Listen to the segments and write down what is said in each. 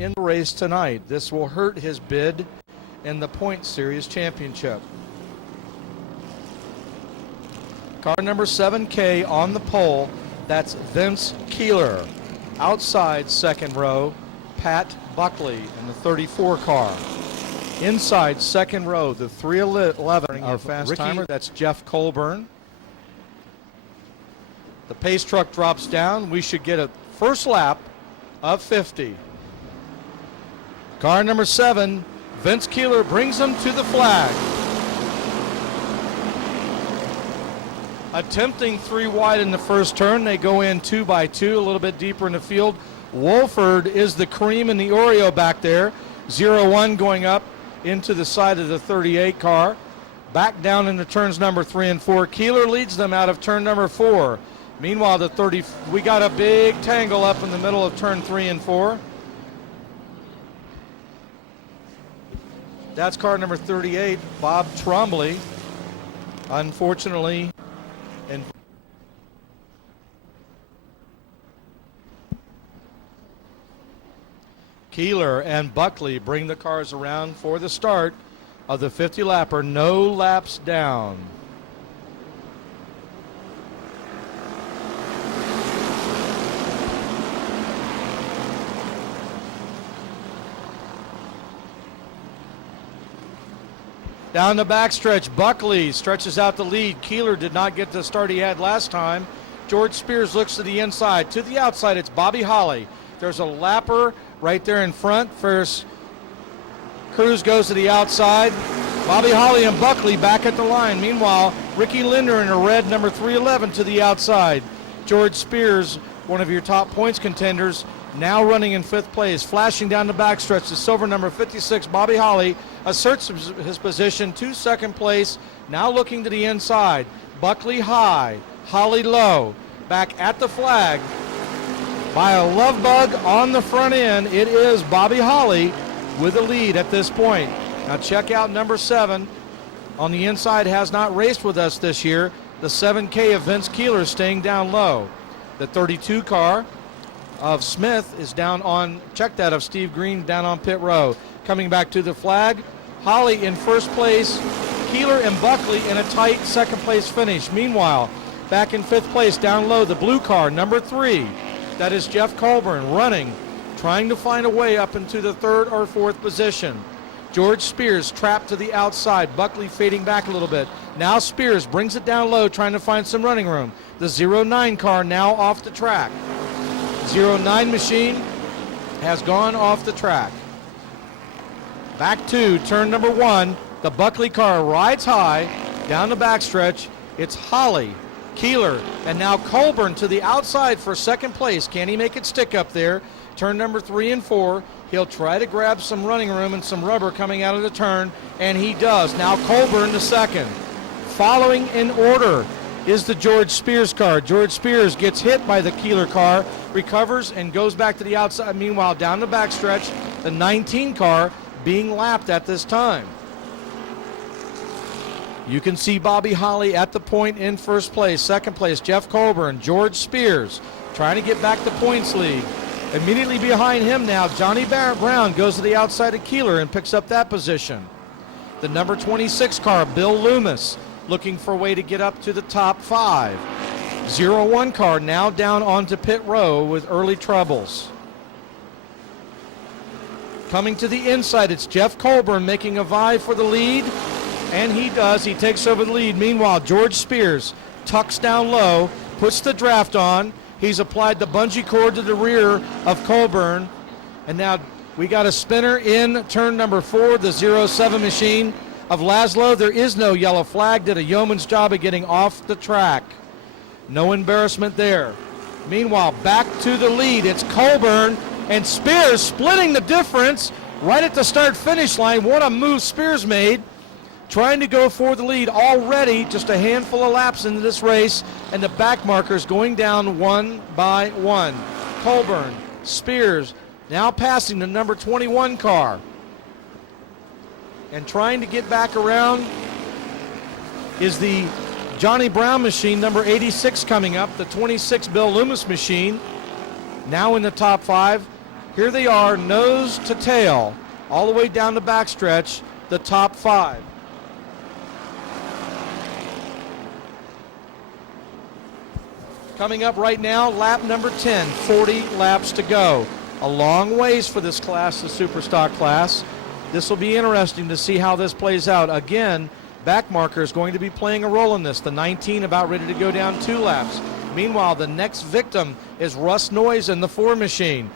in the race tonight. This will hurt his bid in the Point Series Championship. Car number 7K on the pole, that's Vince Keeler. Outside second row, Pat Buckley in the 34 car. Inside second row, the 311 of Fast Timer, that's Jeff Colburn. The pace truck drops down. We should get a first lap of 50. Car number 7, Vince Keeler brings them to the flag. Attempting 3 wide in the first turn. They go in 2 by 2, a little bit deeper in the field. Wolford is the cream in the Oreo back there. 0-1 going up into the side of the 38 car. Back down into turns number 3 and 4. Keeler leads them out of turn number 4. Meanwhile, we got a big tangle up in the middle of turn 3 and 4. That's car number 38, Bob Trombley. Unfortunately, Keeler and Buckley bring the cars around for the start of the 50-lapper. No laps down. Down the backstretch, Buckley stretches out the lead. Keeler did not get the start he had last time. George Spears looks to the inside. To the outside, it's Bobby Holly. There's a lapper right there in front. First, Cruz goes to the outside. Bobby Holly and Buckley back at the line. Meanwhile, Ricky Linder in a red number 311 to the outside. George Spears, one of your top points contenders, now running in 5th place. Flashing down the backstretch, the silver number 56, Bobby Holly, asserts his position to 2nd place. Now looking to the inside. Buckley high, Holly low. Back at the flag by a love bug on the front end. It is Bobby Holly with the lead at this point. Now check out number 7 on the inside, has not raced with us this year. The 7K of Vince Keeler staying down low. The 32 car of Smith is down on, check that, of Steve Green down on pit row. Coming back to the flag, Holly in 1st place, Keeler and Buckley in a tight 2nd place finish. Meanwhile, back in 5th place down low, the blue car, number 3. That is Jeff Colburn running, trying to find a way up into the 3rd or 4th position. George Spears trapped to the outside, Buckley fading back a little bit. Now Spears brings it down low, trying to find some running room. The 09 car now off the track. 09 machine has gone off the track. Back to turn number 1. The Buckley car rides high down the backstretch. It's Holly, Keeler, and now Colburn to the outside for 2nd place. Can he make it stick up there? Turn number 3 and 4. He'll try to grab some running room and some rubber coming out of the turn, and he does. Now Colburn to 2nd. Following in order is the George Spears car. George Spears gets hit by the Keeler car, recovers, and goes back to the outside. Meanwhile, down the backstretch, the 19 car being lapped at this time. You can see Bobby Holly at the point in 1st place. 2nd place, Jeff Colburn. George Spears trying to get back the points lead. Immediately behind him now, Johnny Brown goes to the outside of Keeler and picks up that position. The number 26 car, Bill Loomis, looking for a way to get up to the top 5. 01 car now down onto pit row with early troubles. Coming to the inside, it's Jeff Colburn making a vie for the lead, and he does. He takes over the lead. Meanwhile, George Spears tucks down low, puts the draft on. He's applied the bungee cord to the rear of Colburn, and now we got a spinner in turn number 4, the 07 machine of Laszlo. There is no yellow flag. Did a yeoman's job of getting off the track. No embarrassment there. Meanwhile, back to the lead. It's Colburn and Spears splitting the difference right at the start-finish line. What a move Spears made, trying to go for the lead already, just a handful of laps into this race, and the back markers going down 1 by 1. Colburn, Spears, now passing the number 21 car. And trying to get back around is the Johnny Brown machine, number 86 coming up, the 26 Bill Loomis machine, now in the top 5. Here they are, nose to tail, all the way down the backstretch, the top 5. Coming up right now, lap number 10, 40 laps to go. A long ways for this class, the Superstock class. This will be interesting to see how this plays out. Again, backmarker is going to be playing a role in this. The 19 about ready to go down 2 laps. Meanwhile, the next victim is Russ Noyes in the 4 machine.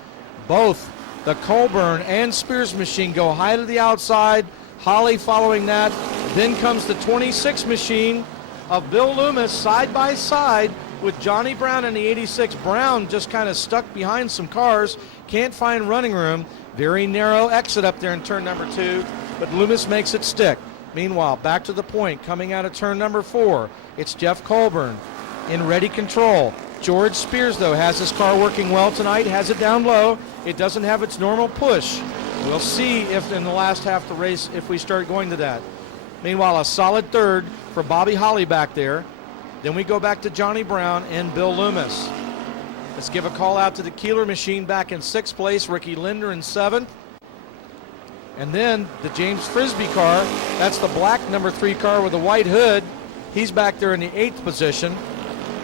Both the Colburn and Spears machine go high to the outside. Holly following that. Then comes the 26 machine of Bill Loomis side by side with Johnny Brown in the 86. Brown just kind of stuck behind some cars. Can't find running room. Very narrow exit up there in turn number 2, but Loomis makes it stick. Meanwhile, back to the point, coming out of turn number 4, it's Jeff Colburn in ready control. George Spears, though, has his car working well tonight, has it down low. It doesn't have its normal push. We'll see if in the last half of the race, if we start going to that. Meanwhile, a solid third for Bobby Holly back there. Then we go back to Johnny Brown and Bill Loomis. Let's give a call out to the Keeler machine back in 6th place, Ricky Linder in 7th. And then the James Frisbee car, that's the black number 3 car with a white hood. He's back there in the 8th position.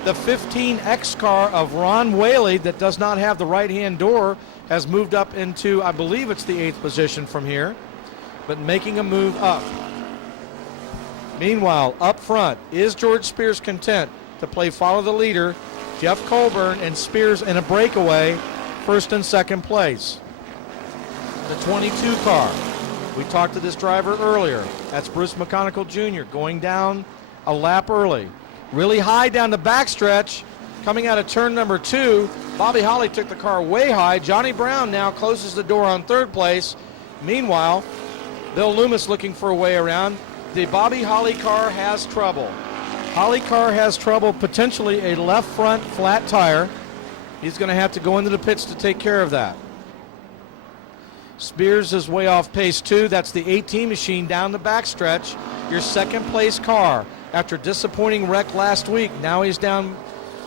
The 15X car of Ron Whaley that does not have the right-hand door has moved up into, I believe it's the 8th position from here, but making a move up. Meanwhile, up front, is George Spears content to play follow the leader? Jeff Colburn and Spears in a breakaway, 1st and 2nd place. The 22 car, we talked to this driver earlier. That's Bruce McConicle Jr. going down a lap early. Really high down the backstretch, coming out of turn number 2. Bobby Holly took the car way high. Johnny Brown now closes the door on 3rd place. Meanwhile, Bill Loomis looking for a way around. The Bobby Holly car has trouble. Holly car has trouble, potentially a left front flat tire. He's going to have to go into the pits to take care of that. Spears is way off pace too. That's the 18 machine down the backstretch. Your 2nd place car after disappointing wreck last week. Now he's down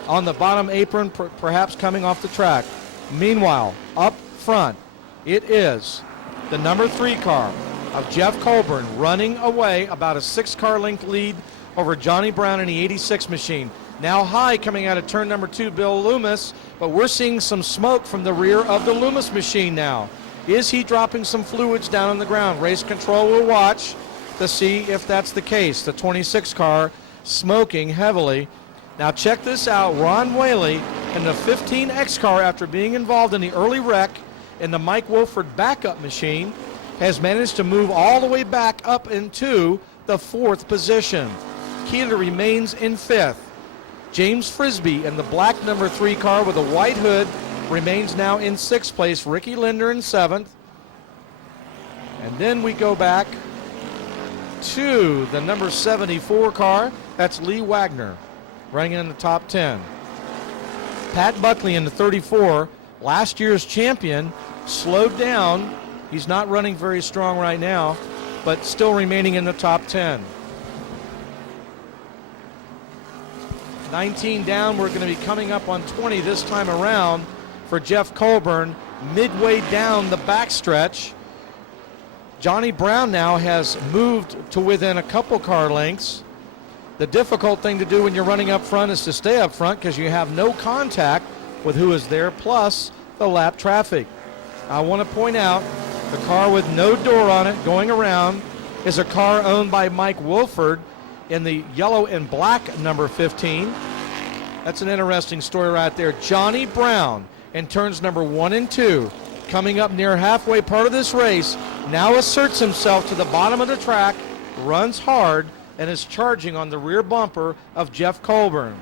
on the bottom apron, perhaps coming off the track. Meanwhile, up front, it is the number 3 car of Jeff Colburn running away about a 6-car length lead over Johnny Brown in the 86 machine. Now high coming out of turn number 2, Bill Loomis, but we're seeing some smoke from the rear of the Loomis machine now. Is he dropping some fluids down on the ground? Race control will watch to see if that's the case. The 26 car smoking heavily. Now check this out, Ron Whaley in the 15X car after being involved in the early wreck in the Mike Wolford backup machine has managed to move all the way back up into the 4th position. Keeler remains in 5th. James Frisbee in the black number 3 car with a white hood remains now in 6th place. Ricky Linder in 7th. And then we go back to the number 74 car. That's Lee Wagner running in the top 10. Pat Buckley in the 34, last year's champion, slowed down. He's not running very strong right now, but still remaining in the top 10. 19 down, we're going to be coming up on 20 this time around for Jeff Colburn, midway down the backstretch. Johnny Brown now has moved to within a couple car lengths. The difficult thing to do when you're running up front is to stay up front because you have no contact with who is there, plus the lap traffic. I want to point out the car with no door on it going around is a car owned by Mike Wolford in the yellow and black number 15. That's an interesting story right there. Johnny Brown in turns number 1 and 2, coming up near halfway part of this race, now asserts himself to the bottom of the track, runs hard, and is charging on the rear bumper of Jeff Colburn.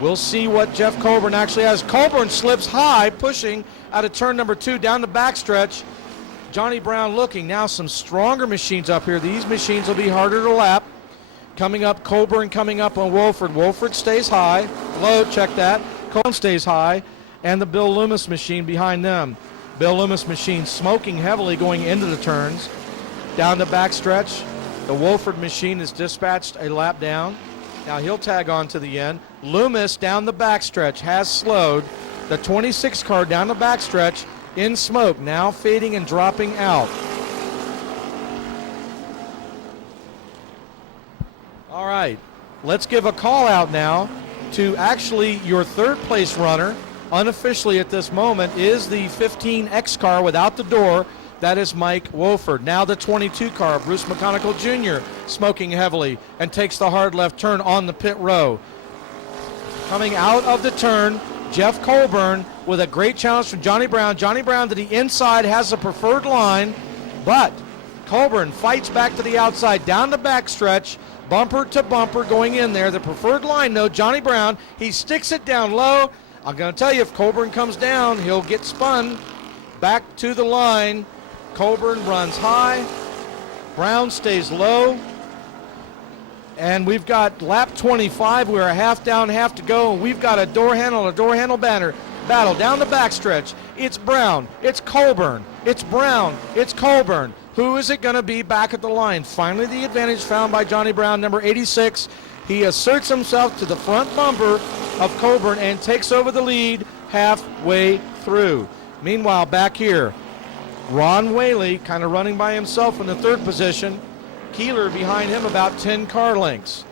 We'll see what Jeff Colburn actually has. Colburn slips high, pushing out of turn number 2 down the backstretch. Johnny Brown looking. Now some stronger machines up here. These machines will be harder to lap. Coming up, Colburn coming up on Wolford. Wolford stays high. Low, check that. Colburn stays high. And the Bill Loomis machine behind them. Bill Loomis machine smoking heavily going into the turns. Down the backstretch, the Wolford machine is dispatched a lap down. Now he'll tag on to the end. Loomis down the backstretch has slowed. The 26 car down the backstretch in smoke, now fading and dropping out. All right, let's give a call out now to actually your third place runner. Unofficially at this moment is the 15X car without the door. That is Mike Wolford. Now the 22 car, Bruce McConicle Jr., smoking heavily and takes the hard left turn on the pit row. Coming out of the turn, Jeff Colburn with a great challenge from Johnny Brown. Johnny Brown to the inside has the preferred line, but Colburn fights back to the outside, down the backstretch, bumper to bumper going in there. The preferred line, though, Johnny Brown, he sticks it down low. I'm going to tell you, if Colburn comes down, he'll get spun back to the line. Colburn runs high. Brown stays low. And we've got lap 25. We're a half down, half to go. And we've got a door handle banner battle down the backstretch. It's Brown. It's Colburn. It's Brown. It's Colburn. Who is it going to be back at the line? Finally, the advantage found by Johnny Brown, number 86. He asserts himself to the front bumper of Colburn and takes over the lead halfway through. Meanwhile, back here, Ron Whaley kind of running by himself in the third position. Keeler behind him about 10 car lengths.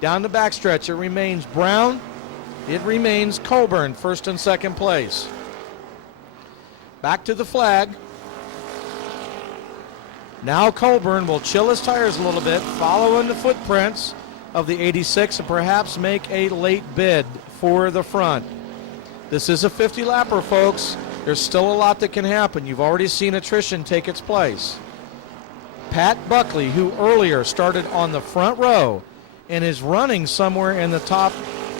Down the backstretch, it remains Brown. It remains Colburn, first and second place. Back to the flag. Now Colburn will chill his tires a little bit, follow in the footprints of the 86 and perhaps make a late bid for the front. This is a 50-lapper, folks. There's still a lot that can happen. You've already seen attrition take its place. Pat Buckley, who earlier started on the front row and is running somewhere in the top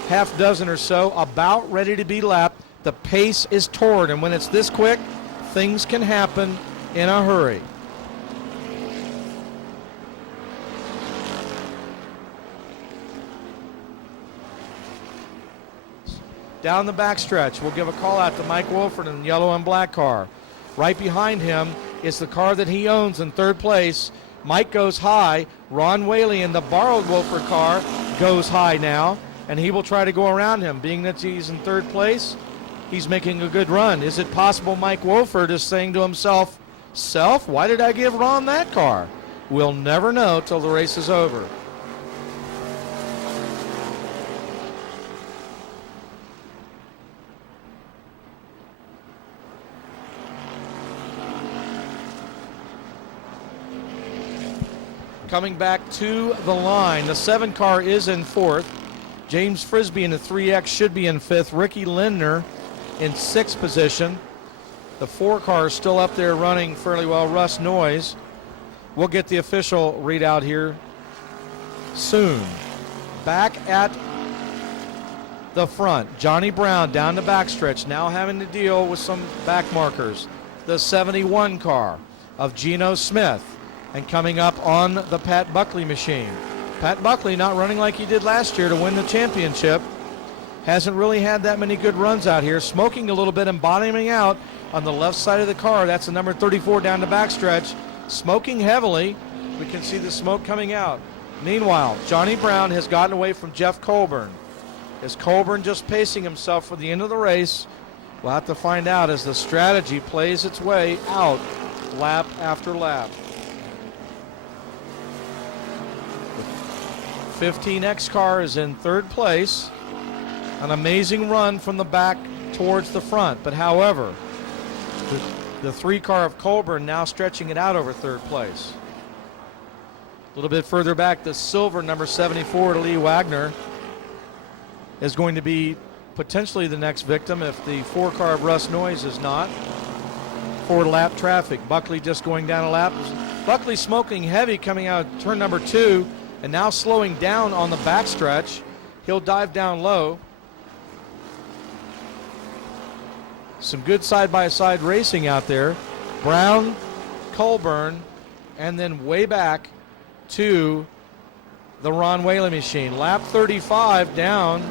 half dozen or so, about ready to be lapped. The pace is toward, and when it's this quick, things can happen in a hurry. Down the backstretch, we'll give a call out to Mike Wolford in the yellow and black car. Right behind him is the car that he owns in third place. Mike goes high. Ron Whaley in the borrowed Wolford car goes high now, and he will try to go around him. Being that he's in third place, he's making a good run. Is it possible Mike Wolford is saying to himself, why did I give Ron that car? We'll never know till the race is over. Coming back to the line, the 7 car is in fourth. James Frisbee in the 3X should be in fifth. Ricky Lindner in sixth position. The 4 car is still up there running fairly well. Russ Noyes. We'll get the official readout here soon. Back at the front, Johnny Brown down the backstretch, now having to deal with some back markers. The 71 car of Geno Smith. And coming up on the Pat Buckley machine. Pat Buckley not running like he did last year to win the championship. Hasn't really had that many good runs out here. Smoking a little bit and bottoming out on the left side of the car. That's the number 34 down the backstretch. Smoking heavily. We can see the smoke coming out. Meanwhile, Johnny Brown has gotten away from Jeff Colburn. Is Colburn just pacing himself for the end of the race? We'll have to find out as the strategy plays its way out lap after lap. 15X car is in third place. An amazing run from the back towards the front. But however, the 3 car of Colburn now stretching it out over third place. A little bit further back, the silver number 74 to Lee Wagner is going to be potentially the next victim if the 4 car of Russ Noyes is not. 4 lap traffic. Buckley just going down a lap. Buckley smoking heavy coming out of turn number 2. And now slowing down on the backstretch. He'll dive down low. Some good side-by-side racing out there. Brown, Colburn, and then way back to the Ron Whaley machine. Lap 35 down.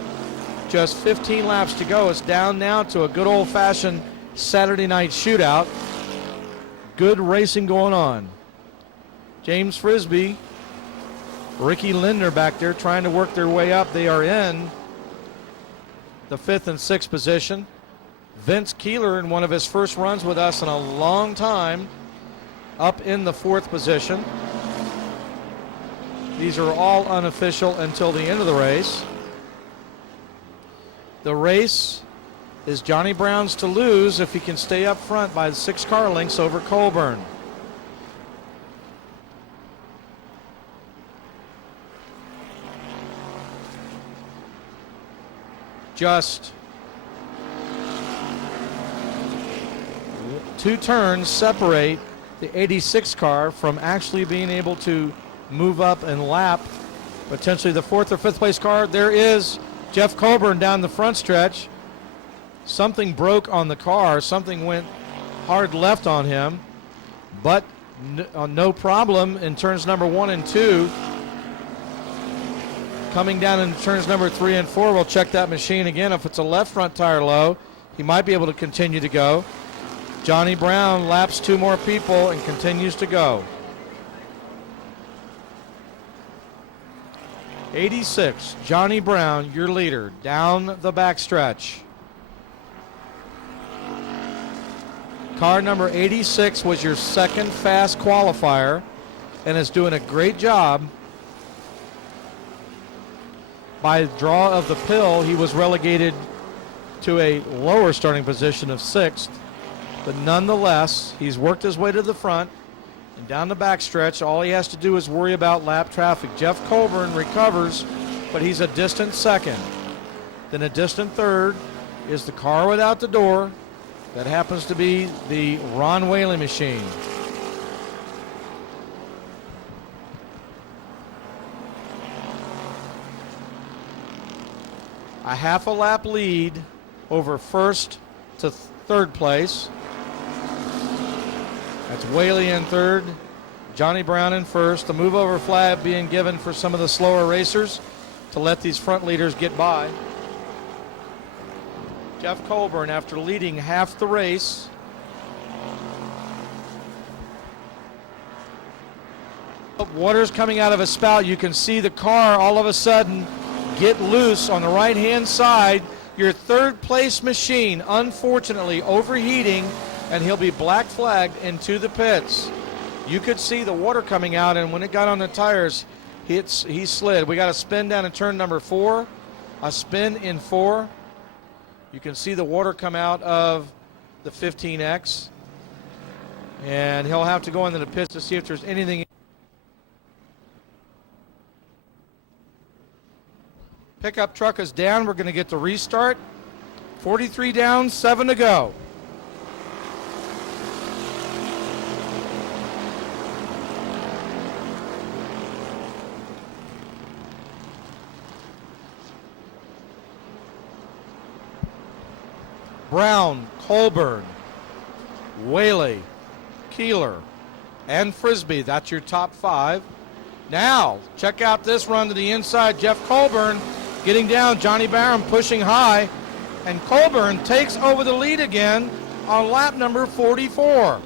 Just 15 laps to go. It's down now to a good old-fashioned Saturday night shootout. Good racing going on. James Frisbee, Ricky Lindner back there trying to work their way up. They are in the 5th and 6th position. Vince Keeler in one of his first runs with us in a long time, up in the 4th position. These are all unofficial until the end of the race. The race is Johnny Brown's to lose if he can stay up front by 6 car lengths over Colburn. Just 2 turns separate the 86 car from actually being able to move up and lap potentially the 4th or 5th place car. There is Jeff Colburn down the front stretch. Something broke on the car. Something went hard left on him, but no problem in turns number 1 and 2. Coming down in turns number 3 and 4, we'll check that machine again. If it's a left front tire low, he might be able to continue to go. Johnny Brown laps 2 more people and continues to go. 86, Johnny Brown, your leader, down the backstretch. Car number 86 was your second fast qualifier and is doing a great job. By draw of the pill, he was relegated to a lower starting position of 6th. But nonetheless, he's worked his way to the front and down the backstretch. All he has to do is worry about lap traffic. Jeff Colburn recovers, but he's a distant 2nd. Then a distant 3rd is the car without the door. That happens to be the Ron Whaley machine. A half a lap lead over 1st to 3rd place. That's Whaley in 3rd, Johnny Brown in 1st. The move over flag being given for some of the slower racers to let these front leaders get by. Jeff Colburn, after leading half the race, water's coming out of a spout. You can see the car all of a sudden get loose on the right-hand side. Your 3rd place machine, unfortunately, overheating, and he'll be black flagged into the pits. You could see the water coming out, and when it got on the tires, he slid. We got a spin down in turn number 4, a spin in 4. You can see the water come out of the 15X, and he'll have to go into the pits to see if there's anything. Pickup truck is down. We're going to get the restart. 43 down, 7 to go. Brown, Colburn, Whaley, Keeler, and Frisbee. That's your top 5. Now, check out this run to the inside. Jeff Colburn getting down. Johnny Brown pushing high. And Colburn takes over the lead again on lap number 44.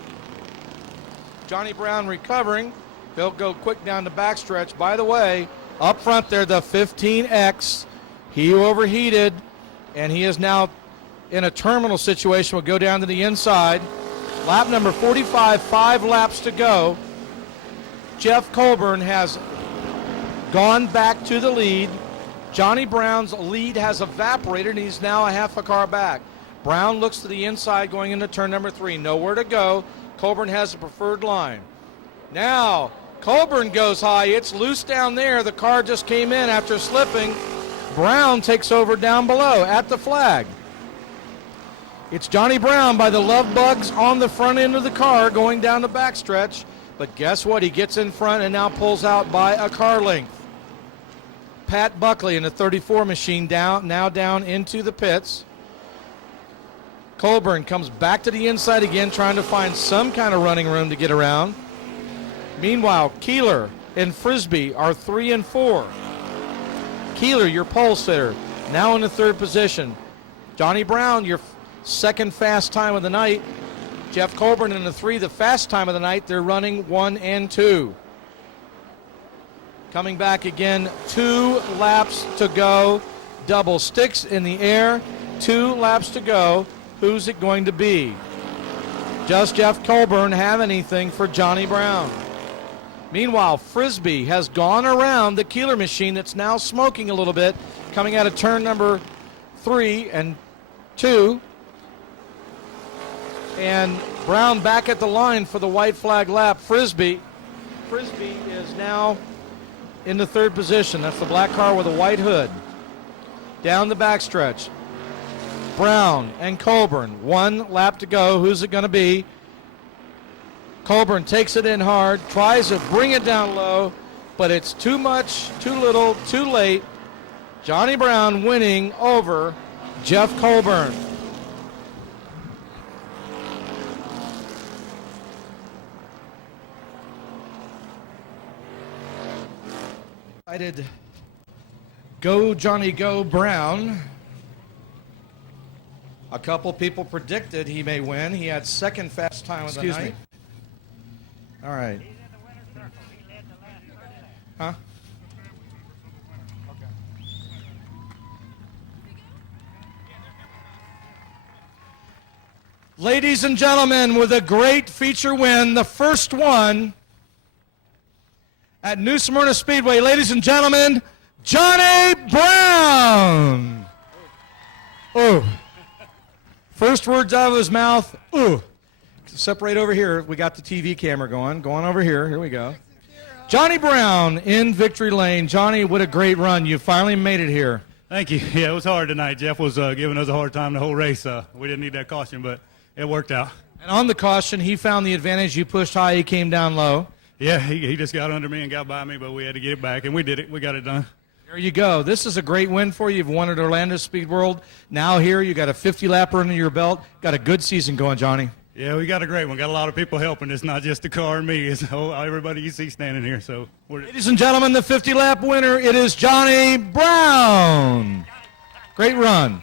Johnny Brown recovering. He'll go quick down the backstretch. By the way, up front there, the 15X. He overheated, and he is now in a terminal situation. Will go down to the inside. Lap number 45, 5 laps to go. Jeff Colburn has gone back to the lead. Johnny Brown's lead has evaporated, and he's now a half a car back. Brown looks to the inside going into turn number 3. Nowhere to go. Colburn has the preferred line. Now, Colburn goes high. It's loose down there. The car just came in after slipping. Brown takes over down below at the flag. It's Johnny Brown by the love bugs on the front end of the car going down the backstretch. But guess what? He gets in front and now pulls out by a car length. Pat Buckley in the 34 machine now down into the pits. Colburn comes back to the inside again, trying to find some kind of running room to get around. Meanwhile, Keeler and Frisbee are 3 and 4. Keeler, your pole sitter, now in the 3rd position. Johnny Brown, your 2nd fast time of the night. Jeff Colburn in the 3, the fast time of the night. They're running 1 and 2. Coming back again, 2 laps to go. Double sticks in the air, 2 laps to go. Who's it going to be? Does Jeff Colburn have anything for Johnny Brown? Meanwhile, Frisbee has gone around the Keeler machine that's now smoking a little bit, coming out of turn number 3 and 2. And Brown back at the line for the white flag lap. Frisbee is now in the 3rd position. That's the black car with a white hood. Down the backstretch. Brown and Colburn. 1 lap to go. Who's it going to be? Colburn takes it in hard, tries to bring it down low, but it's too much, too little, too late. Johnny Brown winning over Jeff Colburn. Go Johnny Go Brown. A couple people predicted he may win. He had 2nd fast time of the night. Excuse me. All right. Huh? Okay. Ladies and gentlemen, with a great feature win, the first one at New Smyrna Speedway. Ladies and gentlemen, Johnny Brown. Oh. First words out of his mouth, ooh. Separate over here. We got the TV camera going over here. Here we go. Johnny Brown in victory lane. Johnny, what a great run. You finally made it here. Thank you. Yeah, it was hard tonight. Jeff was giving us a hard time the whole race. We didn't need that caution, but it worked out. And on the caution, he found the advantage. You pushed high, he came down low. Yeah, he just got under me and got by me, but we had to get it back, and we did it. We got it done. There you go. This is a great win for you. You've won at Orlando Speed World. Now here, you got a 50-lapper under your belt. Got a good season going, Johnny. Yeah, we got a great one. Got a lot of people helping. It's not just the car and me. It's everybody you see standing here. So, ladies and gentlemen, the 50-lap winner, it is Johnny Brown. Great run.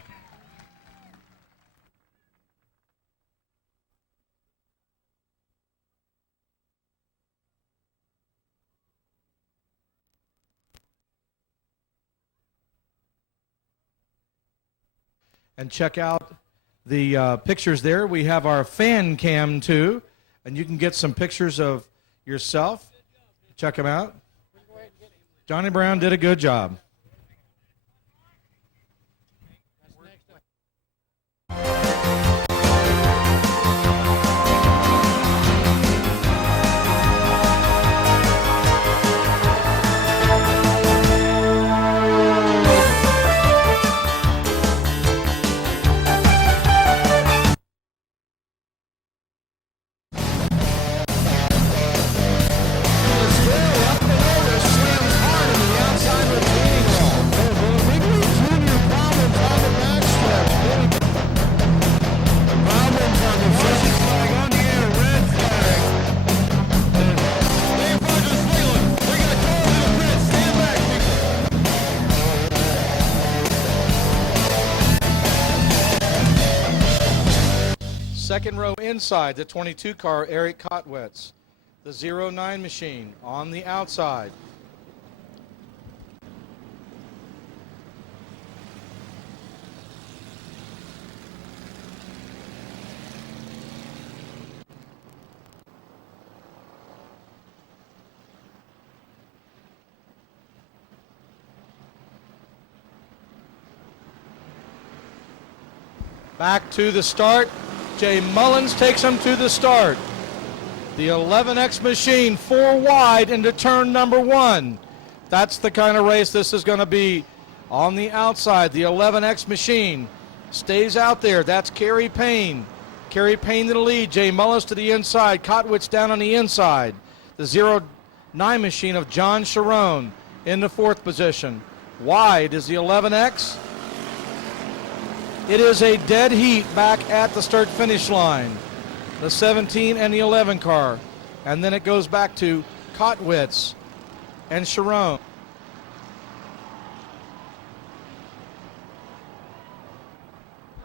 And check out the pictures there. We have our fan cam too, and you can get some pictures of yourself. Check them out. Johnny Brown did a good job. Second row inside, the 22 car, Eric Kotwitz. The 09 machine on the outside. Back to the start. Jay Mullins takes him to the start. The 11X machine 4 wide into turn number 1. That's the kind of race this is going to be. On the outside, the 11X machine stays out there. That's Kerry Payne. Kerry Payne to the lead. Jay Mullins to the inside. Kotwitz down on the inside. The 09 machine of John Sharon in the 4th position. Wide is the 11X. It is a dead heat back at the start-finish line. The 17 and the 11 car. And then it goes back to Kotwitz and Sharon.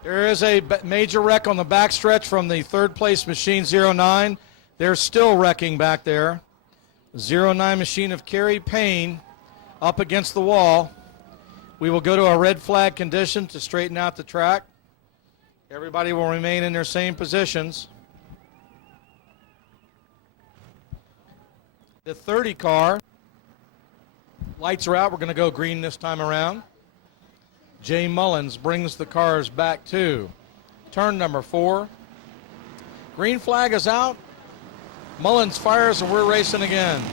There is a major wreck on the backstretch from the 3rd place machine 09. They're still wrecking back there. 09 machine of Kerry Payne up against the wall. We will go to a red flag condition to straighten out the track. Everybody will remain in their same positions. The 30 car, lights are out. We're going to go green this time around. Jay Mullins brings the cars back to turn number 4. Green flag is out. Mullins fires, and we're racing again.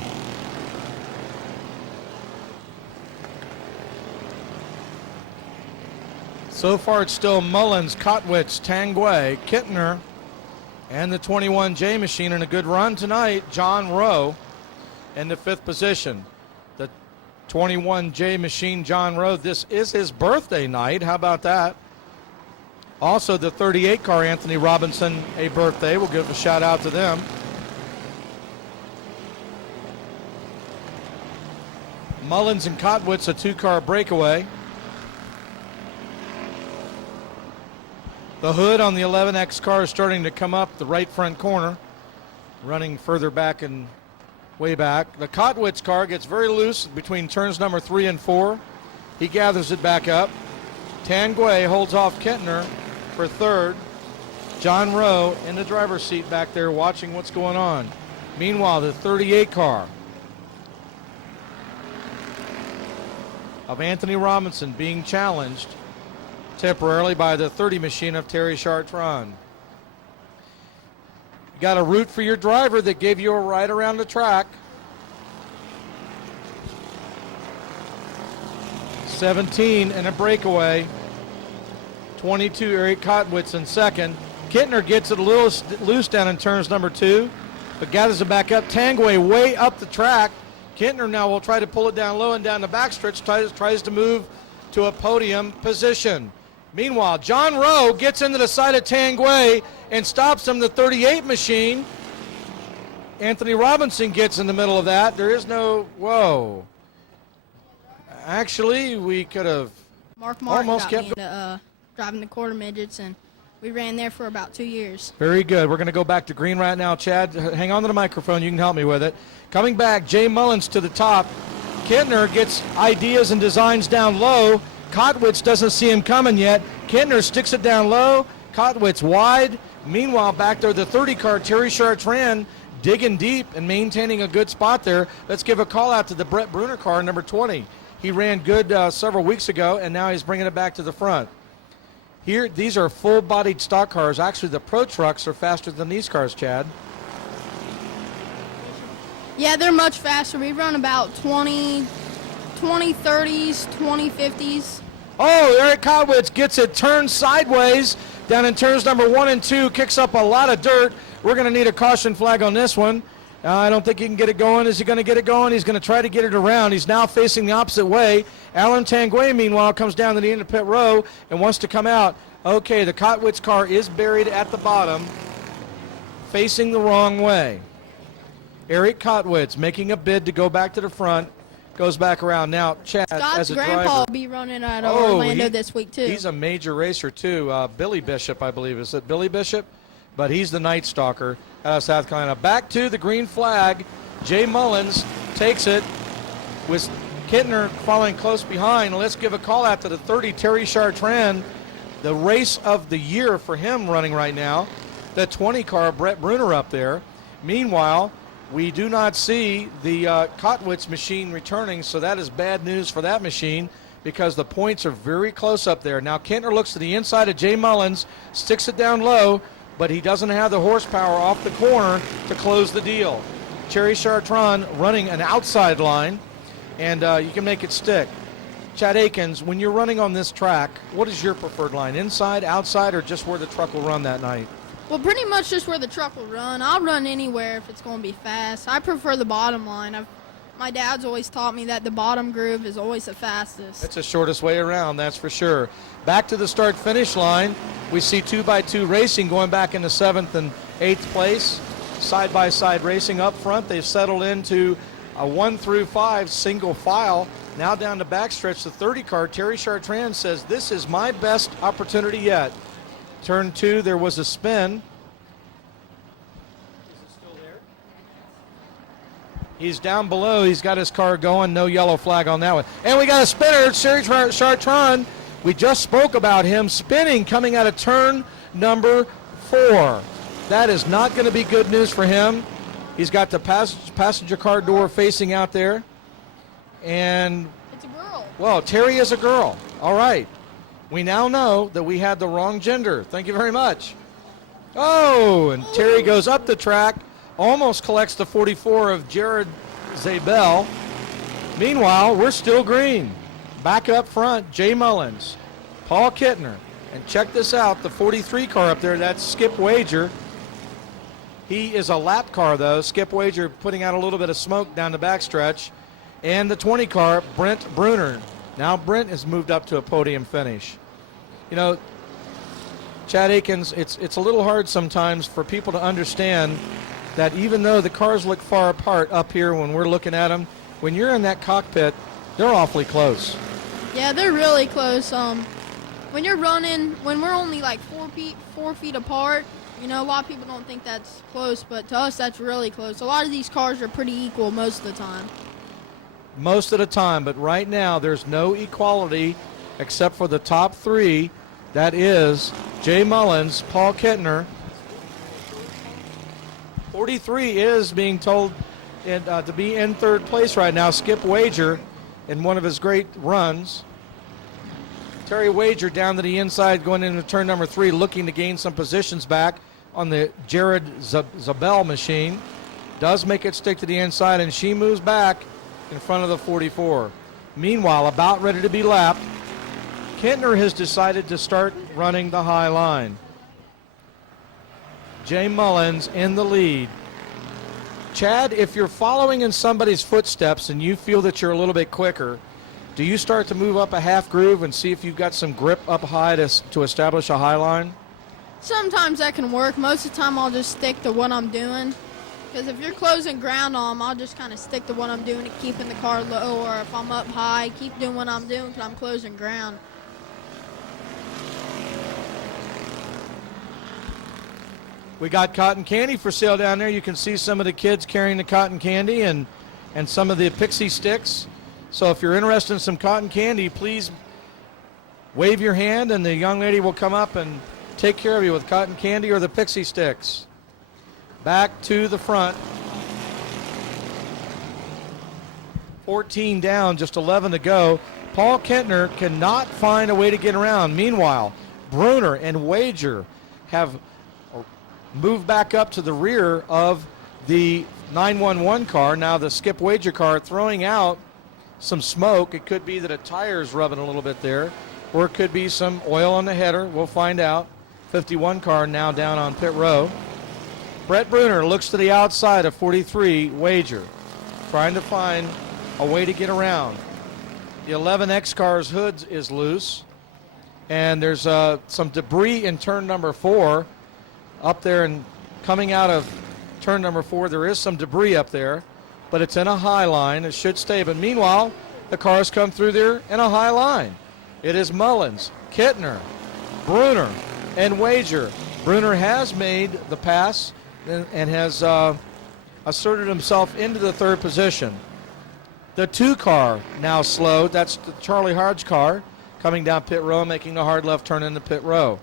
So far, it's still Mullins, Kotwitz, Tanguay, Kittner, and the 21J machine in a good run tonight. John Rowe in the 5th position. The 21J machine, John Rowe, this is his birthday night. How about that? Also, the 38 car, Anthony Robinson, a birthday. We'll give a shout out to them. Mullins and Kotwitz, a 2-car breakaway. The hood on the 11X car is starting to come up the right front corner, running further back and way back. The Kotwitz car gets very loose between turns number 3 and 4. He gathers it back up. Tanguay holds off Kentner for 3rd. John Rowe in the driver's seat back there watching what's going on. Meanwhile, the 38 car of Anthony Robinson being challenged temporarily by the 30 machine of Terry Chartron. You got to root for your driver that gave you a ride around the track. 17 and a breakaway. 22, Eric Kotwitz in 2nd. Kittner gets it a little loose down in turns number 2, but gathers it back up. Tanguay way up the track. Kittner now will try to pull it down low and down the backstretch, tries to move to a podium position. Meanwhile, John Rowe gets into the side of Tanguay and stops him, the 38 machine. Anthony Robinson gets in the middle of that. There is no, whoa. Actually, we could have Mark Martin almost got kept me into driving the quarter midgets, and we ran there for about 2 years. Very good. We're going to go back to green right now. Chad, hang on to the microphone. You can help me with it. Coming back, Jay Mullins to the top. Kittner gets ideas and designs down low. Kotwitz doesn't see him coming yet. Kittner sticks it down low. Kotwitz wide. Meanwhile, back there, the 30 car, Terry Chartran, digging deep and maintaining a good spot there. Let's give a call out to the Brett Bruner car, number 20. He ran good several weeks ago, and now he's bringing it back to the front. Here, these are full-bodied stock cars. Actually, the Pro Trucks are faster than these cars, Chad. Yeah, they're much faster. We run about 20 30s, 20 50s. Oh, Eric Kotwitz gets it turned sideways down in turns number 1 and 2, kicks up a lot of dirt. We're going to need a caution flag on this one. I don't think he can get it going. Is he going to get it going? He's going to try to get it around. He's now facing the opposite way. Alan Tanguay, meanwhile, comes down to the end of pit row and wants to come out. Okay, the Kotwitz car is buried at the bottom, facing the wrong way. Eric Kotwitz making a bid to go back to the front, goes back around. Now, Chad, Scott's as a grandpa driver, will be running at Orlando this week, too. He's a major racer, too. Billy Bishop, I believe. Is it Billy Bishop? But he's the Night Stalker out of South Carolina. Back to the green flag. Jay Mullins takes it with Kittner following close behind. Let's give a call out to the 30, Terry Chartran. The race of the year for him running right now. The 20 car, Brett Bruner up there. Meanwhile, we do not see the Kotwitz machine returning, so that is bad news for that machine because the points are very close up there. Now, Kentner looks to the inside of Jay Mullins, sticks it down low, but he doesn't have the horsepower off the corner to close the deal. Terry Chartran running an outside line, and you can make it stick. Chad Akins, when you're running on this track, what is your preferred line, inside, outside, or just where the truck will run that night? Well, pretty much just where the truck will run. I'll run anywhere if it's going to be fast. I prefer the bottom line. My dad's always taught me that the bottom groove is always the fastest. It's the shortest way around, that's for sure. Back to the start-finish line, we see 2x2 racing going back into 7th and 8th place. Side-by-side racing up front. They've settled into a 1 through 5 single file. Now down the backstretch, the 30 car, Terry Chartran says, this is my best opportunity yet. Turn 2, there was a spin. Is it still there? He's down below. He's got his car going. No yellow flag on that one. And we got a spinner, Terry Chartran. We just spoke about him spinning coming out of turn number 4. That is not going to be good news for him. He's got the passenger car door facing out there. And, It's a girl. well, Terry is a girl. All right. We now know that we had the wrong gender. Thank you very much. Oh, and Terry goes up the track, almost collects the 44 of Jared Zabel. Meanwhile, we're still green. Back up front, Jay Mullins, Paul Kittner. And check this out, the 43 car up there, that's Skip Wager. He is a lap car, though. Skip Wager putting out a little bit of smoke down the backstretch. And the 20 car, Brent Bruner. Now Brent has moved up to a podium finish. You know, Chad Akins, it's a little hard sometimes for people to understand that even though the cars look far apart up here when we're looking at them, when you're in that cockpit, they're awfully close. Yeah, they're really close. When you're running, when we're only like 4 feet apart, you know, a lot of people don't think that's close, but to us, that's really close. A lot of these cars are pretty equal most of the time. Most of the time, but right now there's no equality except for the top 3. That is Jay Mullins, Paul Kittner. 43 is being told to be in 3rd place right now. Skip Wager in one of his great runs. Terry Wager down to the inside going into turn number 3, looking to gain some positions back on the Jared Zabel machine. Does make it stick to the inside, and she moves back in front of the 44. Meanwhile, about ready to be lapped, Kittner has decided to start running the high line. Jay Mullins in the lead. Chad, if you're following in somebody's footsteps and you feel that you're a little bit quicker, do you start to move up a half groove and see if you've got some grip up high to establish a high line? Sometimes that can work. Most of the time, I'll just stick to what I'm doing. Because if you're closing ground on them, I'll just kind of stick to what I'm doing and keeping the car low. Or if I'm up high, keep doing what I'm doing because I'm closing ground. We got cotton candy for sale down there. You can see some of the kids carrying the cotton candy and some of the pixie sticks. So if you're interested in some cotton candy, please wave your hand and the young lady will come up and take care of you with cotton candy or the pixie sticks. Back to the front. 14 down, just 11 to go. Paul Kittner cannot find a way to get around. Meanwhile, Bruner and Wager have moved back up to the rear of the 911 car. Now the Skip Wager car throwing out some smoke. It could be that a tire's rubbing a little bit there, or it could be some oil on the header. We'll find out. 51 car now down on pit row. Brett Bruner looks to the outside of 43 Wager, trying to find a way to get around. The 11X car's hood is loose, and there's some debris in turn number 4 up there, and coming out of turn number 4 there is some debris up there, but it's in a high line. It should stay, but meanwhile the cars come through there in a high line. It is Mullins, Kittner, Bruner, and Wager. Bruner has made the pass and has asserted himself into the 3rd position. The 2 car now slowed. That's the Charlie Hodge car coming down pit row, making a hard left turn into pit row.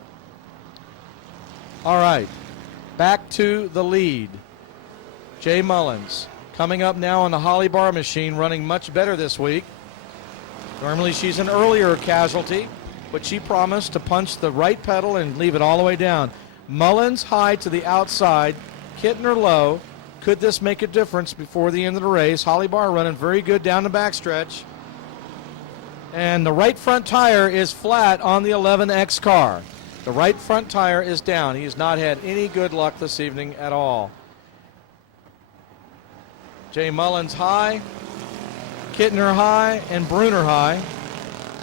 All right, back to the lead. Jay Mullins coming up now on the Holly Bar machine, running much better this week. Normally she's an earlier casualty, but she promised to punch the right pedal and leave it all the way down. Mullins high to the outside, Kittner low. Could this make a difference before the end of the race? Holly Bar running very good down the backstretch. And the right front tire is flat on the 11X car. The right front tire is down. He has not had any good luck this evening at all. Jay Mullins high, Kittner high, and Bruner high.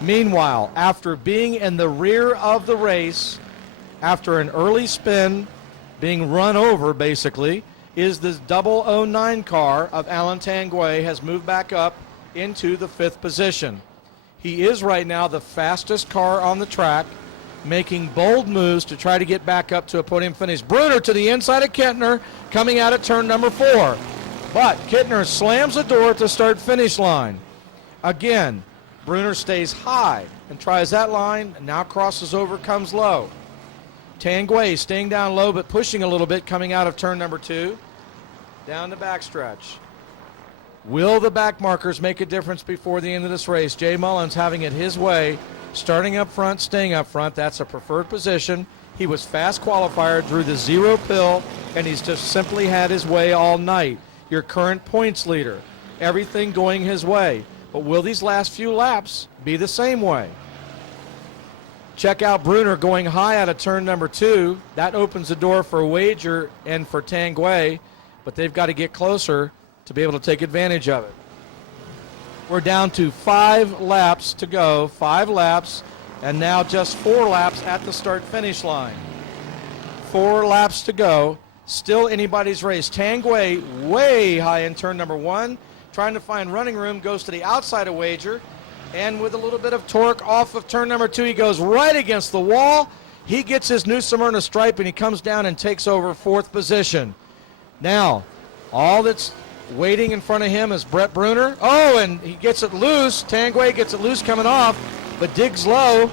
Meanwhile, after being in the rear of the race, after an early spin, being run over basically, is the 009 car of Alan Tanguay has moved back up into the 5th position. He is right now the fastest car on the track, making bold moves to try to get back up to a podium finish. Bruner to the inside of Kittner, coming out of turn number 4. But Kittner slams the door at the start-finish line. Again, Bruner stays high and tries that line, and now crosses over, comes low. Tanguay staying down low but pushing a little bit coming out of turn number 2. Down the backstretch. Will the back markers make a difference before the end of this race? Jay Mullins having it his way, starting up front, staying up front. That's a preferred position. He was fast qualifier, drew the 0 pill, and he's just simply had his way all night. Your current points leader. Everything going his way. But will these last few laps be the same way? Check out Bruner going high out of turn number 2. That opens the door for Wager and for Tanguay, but they've got to get closer to be able to take advantage of it. We're down to 5 laps to go, 5 laps, and now just 4 laps at the start-finish line. 4 laps to go, still anybody's race. Tanguay way high in turn number 1, trying to find running room, goes to the outside of Wager, and with a little bit of torque off of turn number 2, he goes right against the wall. He gets his new Smyrna stripe, and he comes down and takes over 4th position. Now, all that's waiting in front of him is Brett Bruner. Oh, and he gets it loose. Tanguay gets it loose coming off, but digs low.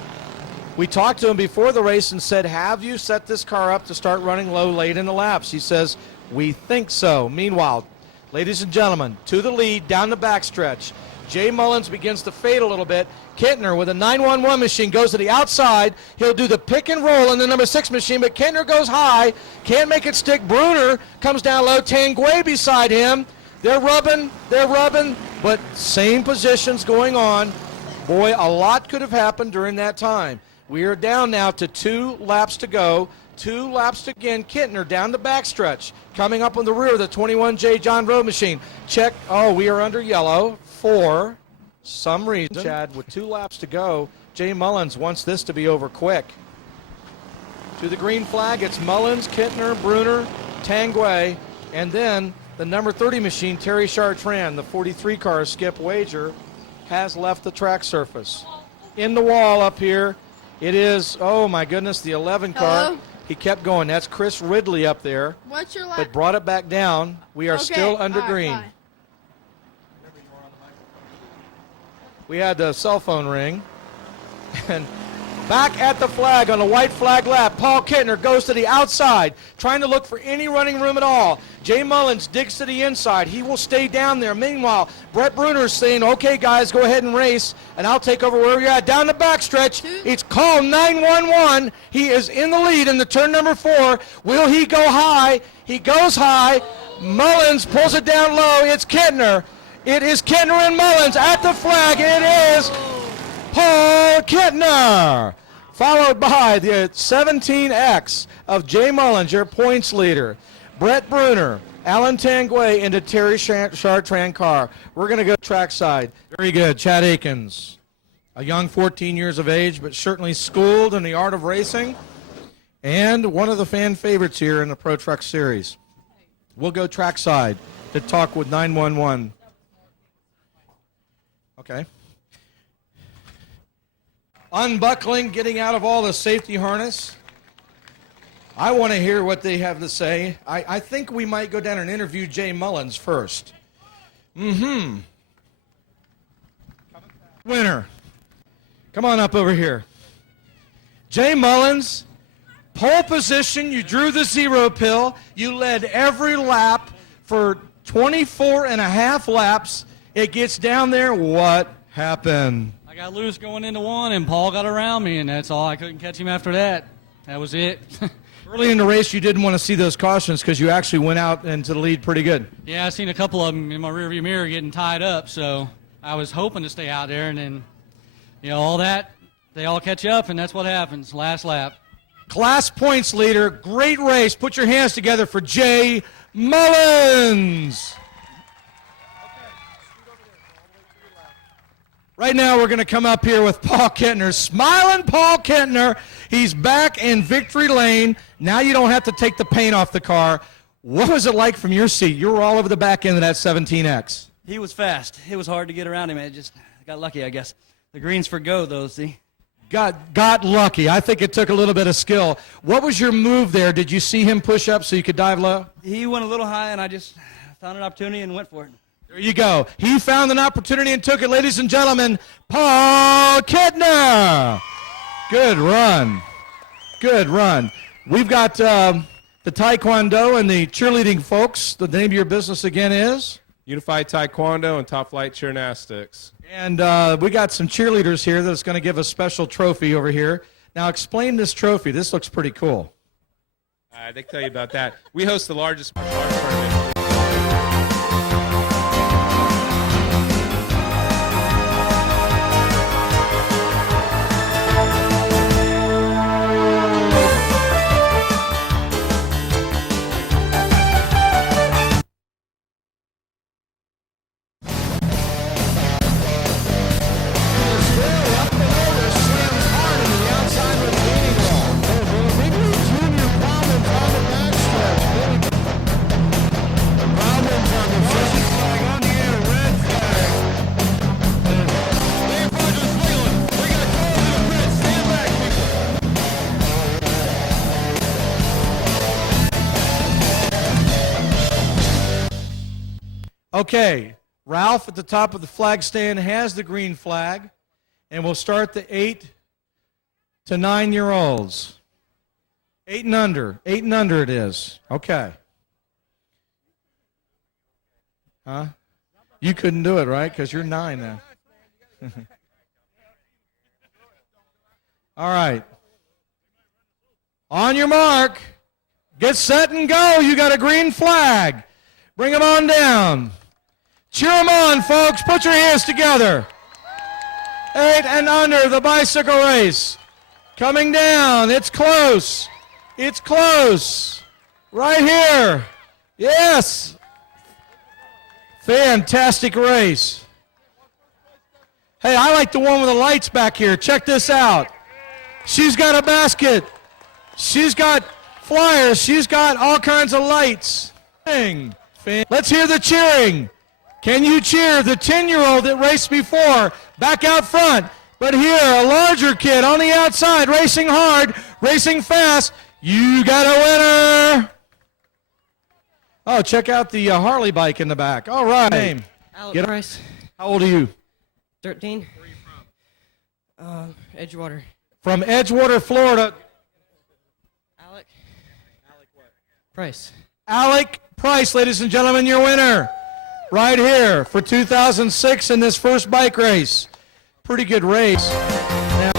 We talked to him before the race and said, have you set this car up to start running low late in the laps? He says, we think so. Meanwhile, ladies and gentlemen, to the lead, down the backstretch. Jay Mullins begins to fade a little bit. Kittner with a 911 machine goes to the outside. He'll do the pick and roll in the number 6 machine, but Kittner goes high. Can't make it stick. Bruner comes down low. Tanguay beside him. They're rubbing, but same positions going on. Boy, a lot could have happened during that time. We are down now to 2 laps to go. 2 laps to again. Kittner down the backstretch. Coming up on the rear of the 21J John Rowe machine. Check. Oh, we are under yellow for some reason. Chad, with 2 laps to go, Jay Mullins wants this to be over quick. To the green flag, it's Mullins, Kittner, Bruner, Tanguay, and then the number 30 machine, Terry Chartrand, the 43 car, Skip Wager, has left the track surface. In the wall up here, it is, oh my goodness, the 11 car. Hello? He kept going. That's Chris Ridley up there. What's your lap? But brought it back down. We are still under all right, green. bye. We had the cell phone ring. And back at the flag on a white flag lap, Paul Kittner goes to the outside, trying to look for any running room at all. Jay Mullins digs to the inside. He will stay down there. Meanwhile, Brett Bruner is saying, okay, guys, go ahead and race, and I'll take over where you're at. Down the backstretch, it's called 911. He is in the lead in the turn number 4. Will he go high? He goes high. Mullins pulls it down low. It's Kittner. It is Kittner and Mullins at the flag. It is Paul Kittner, followed by the 17X of Jay Mullins, your points leader. Brett Bruner, Alan Tanguay, into Terry Chartrand car. We're going to go trackside. Very good. Chad Akins, a young 14 years of age, but certainly schooled in the art of racing, and one of the fan favorites here in the Pro Truck Series. We'll go trackside to talk with 911. Okay. Unbuckling, getting out of all the safety harness. I want to hear what they have to say. I think we might go down and interview Jay Mullins first. Winner. Come on up over here. Jay Mullins, pole position. You drew the 0 pill. You led every lap for 24 and a half laps. It gets down there. What happened? I got loose going into 1, and Paul got around me, and that's all. I couldn't catch him after that. That was it. Early in the race, you didn't want to see those cautions because you actually went out into the lead pretty good. Yeah, I seen a couple of them in my rearview mirror getting tied up, so I was hoping to stay out there, and then, all that, they all catch up, and that's what happens. Last lap. Class points leader, great race. Put your hands together for Jay Mullins. Right now, we're going to come up here with Paul Kittner. Smiling Paul Kittner. He's back in victory lane. Now you don't have to take the paint off the car. What was it like from your seat? You were all over the back end of that 17X. He was fast. It was hard to get around him. I just got lucky, I guess. The green's for go, though, see? Got lucky. I think it took a little bit of skill. What was your move there? Did you see him push up so you could dive low? He went a little high, and I just found an opportunity and went for it. There you go. He found an opportunity and took it. Ladies and gentlemen, Paul Kittner. Good run. Good run. We've got the Taekwondo and the cheerleading folks. The name of your business again is? Unified Taekwondo and Top Flight Gymnastics. And we got some cheerleaders here that's going to give a special trophy over here. Now explain this trophy. This looks pretty cool. They can tell you about that. We host the largest martial arts tournament. Okay, Ralph at the top of the flag stand has the green flag, and we'll start the 8 to 9-year-olds. 8 and under. 8 and under it is. Okay. Huh? You couldn't do it, right? Because you're 9 now. All right. On your mark. Get set and go. You got a green flag. Bring them on down. Cheer them on, folks. Put your hands together. 8 and under, the bicycle race. Coming down. It's close. It's close. Right here. Yes. Fantastic race. Hey, I like the one with the lights back here. Check this out. She's got a basket. She's got flyers. She's got all kinds of lights. Let's hear the cheering. Can you cheer the 10-year-old that raced before back out front? But here, a larger kid on the outside, racing hard, racing fast. You got a winner. Oh, check out the Harley bike in the back. All right. Name? Alec Price. How old are you? 13. Where are you from? Edgewater. From Edgewater, Florida. Alec. Alec what? Price. Alec Price, ladies and gentlemen, your winner. Right here for 2006 in this first bike race. Pretty good race. Now,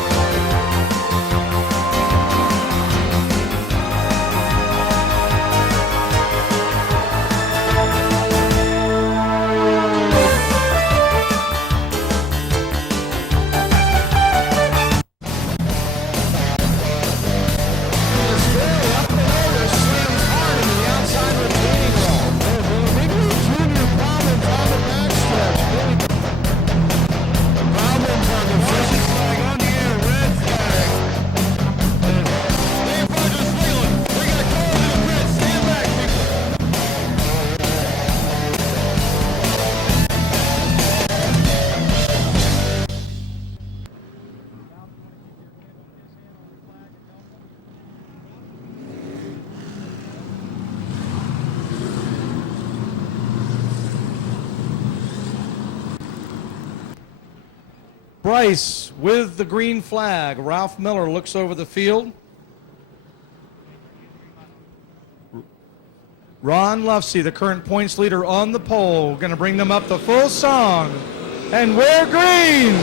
Bryce with the green flag. Ralph Miller looks over the field. Ron Lufsey, the current points leader on the pole, going to bring them up the full song. And we're green.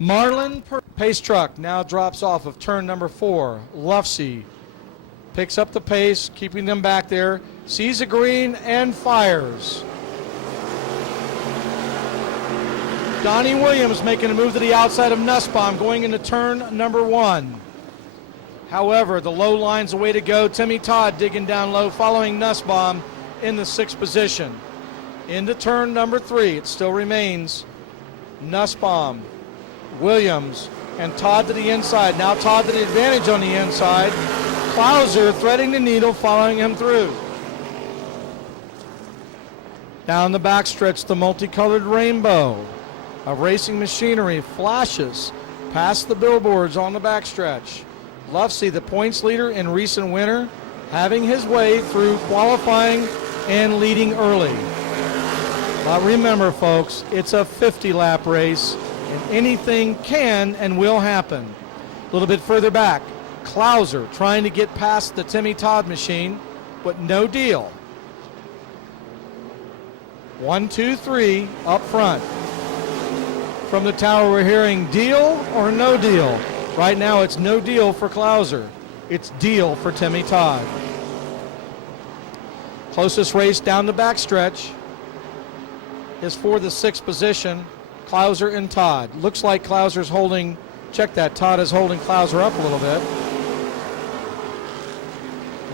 Marlon pace truck now drops off of turn number 4. Lufsey picks up the pace, keeping them back there. Sees a green and fires. Donnie Williams making a move to the outside of Nussbaum, going into turn number 1. However, the low line's the way to go. Timmy Todd digging down low, following Nussbaum. in the 6th position. Into turn number 3, it still remains Nussbaum, Williams, and Todd to the inside. Now Todd to the advantage on the inside. Klauser threading the needle, following him through. Down the backstretch, the multicolored rainbow of racing machinery flashes past the billboards on the backstretch. Lufsey, the points leader in recent winter, having his way through qualifying and leading early. But remember, folks, it's a 50-lap race, and anything can and will happen. A little bit further back, Klauser trying to get past the Timmy Todd machine, but no deal. 1, 2, 3 up front. From the tower, we're hearing deal or no deal. Right now, it's no deal for Klauser. It's deal for Timmy Todd. Closest race down the backstretch is for the 6th position, Klauser and Todd. Looks like Klauser's holding, check that, Todd is holding Klauser up a little bit.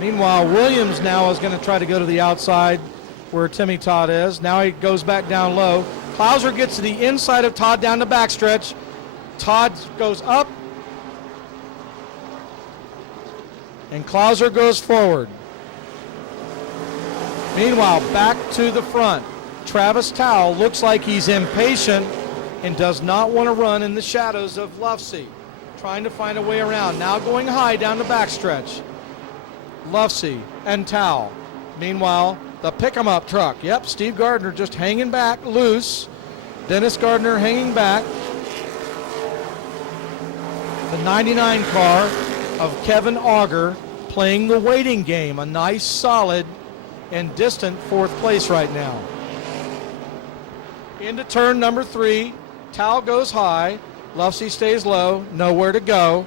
Meanwhile, Williams now is going to try to go to the outside where Timmy Todd is. Now he goes back down low. Klauser gets to the inside of Todd down the backstretch. Todd goes up, and Klauser goes forward. Meanwhile, back to the front. Travis Towle looks like he's impatient and does not want to run in the shadows of Lufsey. Trying to find a way around. Now going high down the backstretch. Lufsey and Towle. Meanwhile, the pick-em-up truck. Yep, Steve Gardner just hanging back loose. Dennis Gardner hanging back. The 99 car of Kevin Auger playing the waiting game. A nice, solid, and distant 4th place right now. Into turn number 3. Towle goes high. Lufsey stays low. Nowhere to go.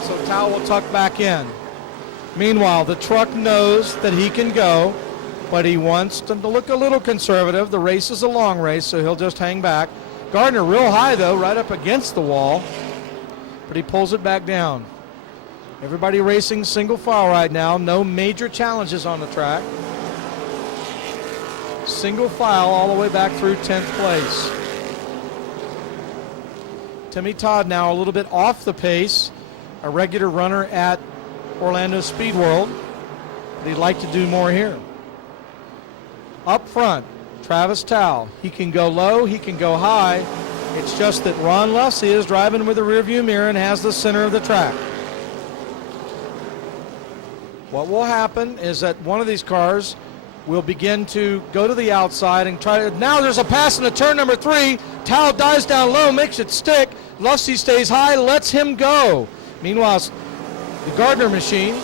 So Towle will tuck back in. Meanwhile, the truck knows that he can go, but he wants to look a little conservative. The race is a long race, so he'll just hang back. Gardner real high, though, right up against the wall, but he pulls it back down. Everybody racing single file right now. No major challenges on the track. Single file all the way back through 10th place. Timmy Todd now a little bit off the pace, a regular runner at Orlando Speed World, but he'd like to do more here. Up front, Travis Towle. He can go low, he can go high. It's just that Ron Lufsey is driving with a rearview mirror and has the center of the track. What will happen is that one of these cars will begin to go to the outside and try to, now there's a pass into turn number 3. Towle dives down low, makes it stick. Lufsey stays high, lets him go. Meanwhile, the Gardner machine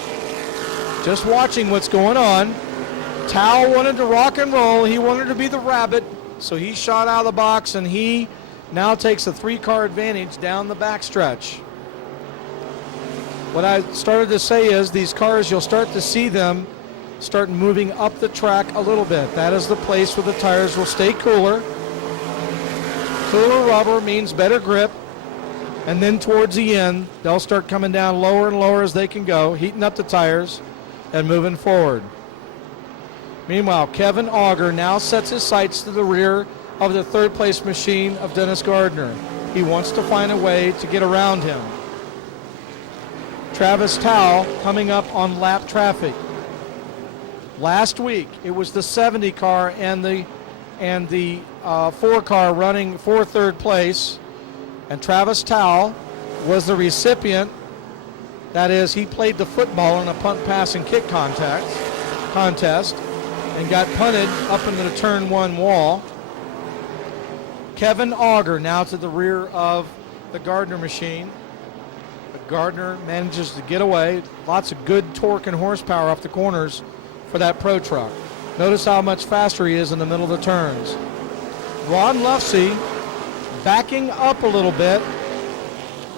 just watching what's going on. Towle wanted to rock and roll. He wanted to be the rabbit, so he shot out of the box, and he now takes a 3-car advantage down the backstretch. What I started to say is these cars, you'll start to see them start moving up the track a little bit. That is the place where the tires will stay cooler. Cooler rubber means better grip. And then towards the end, they'll start coming down lower and lower as they can go, heating up the tires and moving forward. Meanwhile, Kevin Auger now sets his sights to the rear of the 3rd place machine of Dennis Gardner. He wants to find a way to get around him. Travis Towle coming up on lap traffic. Last week, it was the 70 car and the 4 car running for 3rd place. And Travis Towle was the recipient. That is, he played the football in a punt, pass, and kick contest and got punted up into the turn 1 wall. Kevin Auger now to the rear of the Gardner machine. But Gardner manages to get away. Lots of good torque and horsepower off the corners for that pro truck. Notice how much faster he is in the middle of the turns. Ron Lufsey backing up a little bit.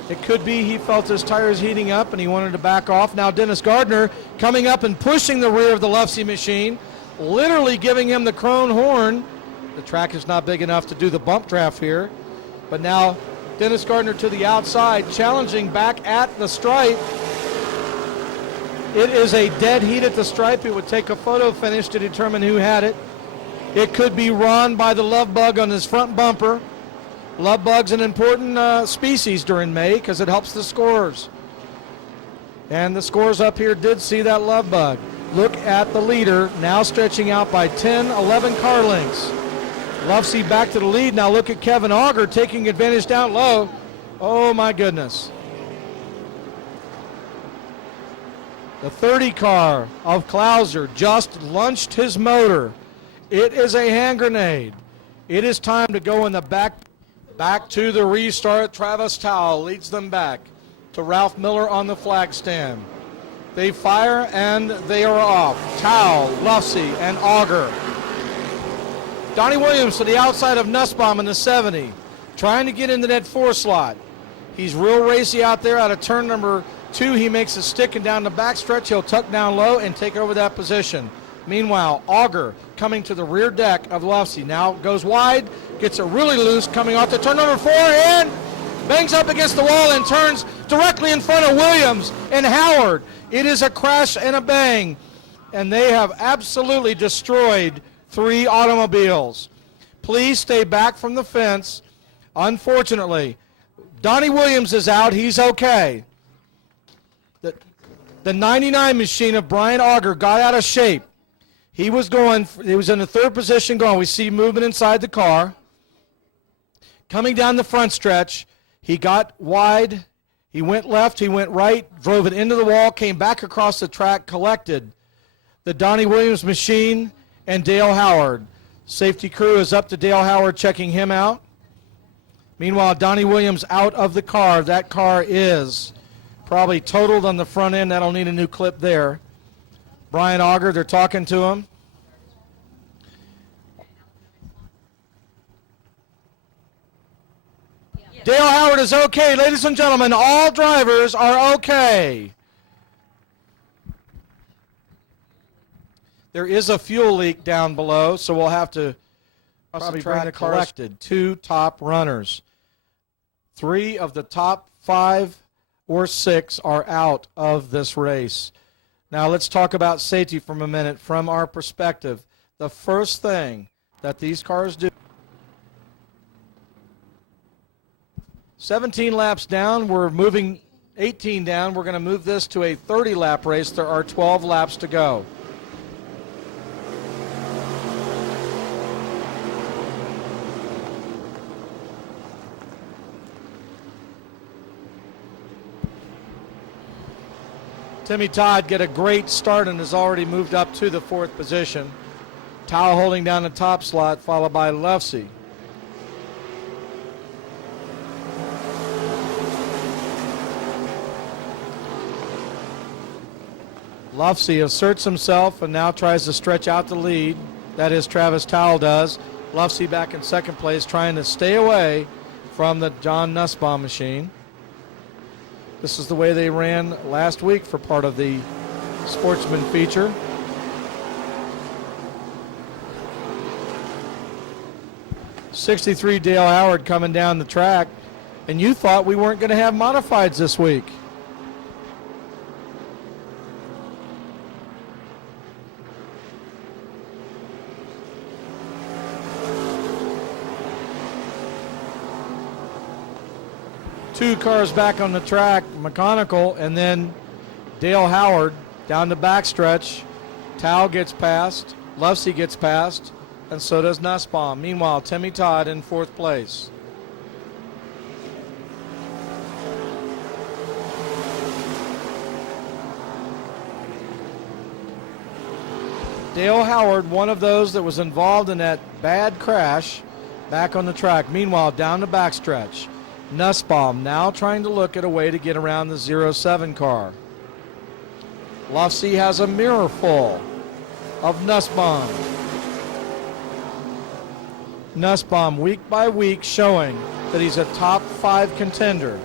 It could be he felt his tires heating up and he wanted to back off. Now Dennis Gardner coming up and pushing the rear of the Lufsey machine, literally giving him the Krone horn. The track is not big enough to do the bump draft here, but now Dennis Gardner to the outside, challenging back at the stripe. It is a dead heat at the stripe. It would take a photo finish to determine who had it. It could be Ron by the love bug on his front bumper. Love bug's an important species during May because it helps the scorers. And the scorers up here did see that love bug. Look at the leader, now stretching out by 10, 11 car lengths. Lovesey back to the lead. Now look at Kevin Auger taking advantage down low. Oh my goodness. The 30 car of Klauser just launched his motor. It is a hand grenade. It is time to go in the back to the restart. Travis Towle leads them back to Ralph Miller on the flag stand. They fire and they are off. Towle, Lovesey, and Auger. Donnie Williams to the outside of Nussbaum in the 70, trying to get into that 4 slot. He's real racy out there. Out of turn number 2, he makes a stick, and down the backstretch, he'll tuck down low and take over that position. Meanwhile, Auger coming to the rear deck of Lovesey. Now goes wide, gets it really loose, coming off to turn number 4, and bangs up against the wall and turns directly in front of Williams and Howard. It is a crash and a bang, and they have absolutely destroyed 3 automobiles. Please stay back from the fence. Unfortunately, Donnie Williams is out. He's okay. The 99 machine of Brian Auger got out of shape. He was in the 3rd position going. We see movement inside the car. Coming down the front stretch, he got wide. He went left, he went right, drove it into the wall, came back across the track, collected the Donnie Williams machine and Dale Howard. Safety crew is up to Dale Howard, checking him out. Meanwhile, Donnie Williams out of the car. That car is probably totaled on the front end. That'll need a new clip there. Brian Auger, they're talking to him. Dale Howard is okay. Ladies and gentlemen, all drivers are okay. There is a fuel leak down below, so we'll have to probably bring the collected. 2 top runners. 3 of the top 5 or 6 are out of this race. Now let's talk about safety for a minute from our perspective. The first thing that these cars do, 17 laps down, we're moving 18 down. We're going to move this to a 30-lap race. There are 12 laps to go. Timmy Todd get a great start and has already moved up to the 4th position. Towle holding down the top slot, followed by Lovesey. Lovesey asserts himself and now tries to stretch out the lead. That is, Travis Towle does. Lovesey back in 2nd place, trying to stay away from the John Nussbaum machine. This is the way they ran last week for part of the Sportsman feature. '63 Dale Howard coming down the track, and you thought we weren't going to have modifieds this week. Two cars back on the track, mechanical, and then Dale Howard down the backstretch. Towle gets past, Lovesey gets past, and so does Nussbaum. Meanwhile, Timmy Todd in 4th place. Dale Howard, one of those that was involved in that bad crash, back on the track. Meanwhile, down the backstretch, Nussbaum now trying to look at a way to get around the 07 car. Lovesey has a mirror full of Nussbaum. Nussbaum week by week showing that he's a top 5 contender,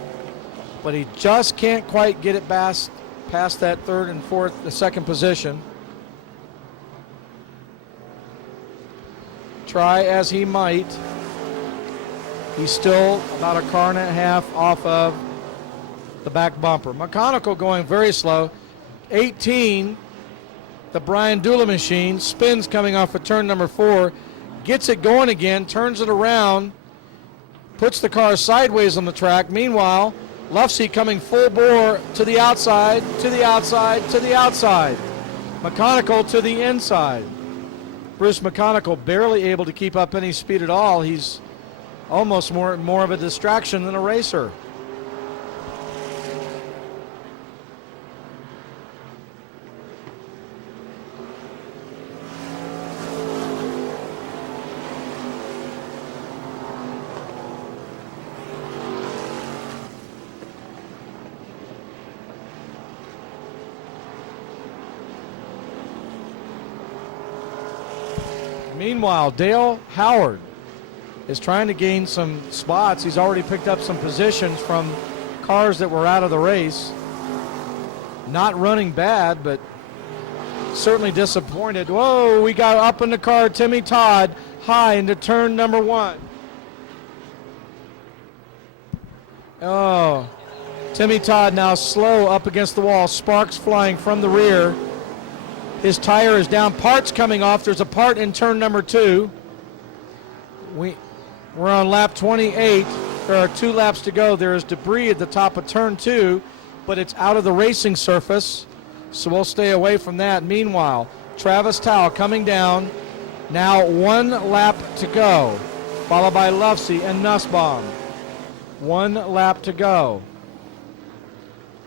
but he just can't quite get it past that 3rd and 4th, the 2nd position. Try as he might, he's still about a car and a half off of the back bumper. Mechanical going very slow. 18, the Brian Dula machine, spins coming off of turn number 4, gets it going again, turns it around, puts the car sideways on the track. Meanwhile, Lufsey coming full bore to the outside, to the outside, to the outside. McConicle to the inside. Bruce McConicle barely able to keep up any speed at all. He's almost more of a distraction than a racer. Meanwhile, Dale Howard is trying to gain some spots. He's already picked up some positions from cars that were out of the race. Not running bad, but certainly disappointed. Whoa, we got up in the car, Timmy Todd, high into turn number 1. Oh, Timmy Todd now slow up against the wall. Sparks flying from the rear. His tire is down. Parts coming off. There's a part in turn number 2. We're on lap 28. There are 2 laps to go. There is debris at the top of turn 2, but it's out of the racing surface, so we'll stay away from that. Meanwhile, Travis Towle coming down. Now 1 lap to go, followed by Lufsey and Nussbaum. 1 lap to go.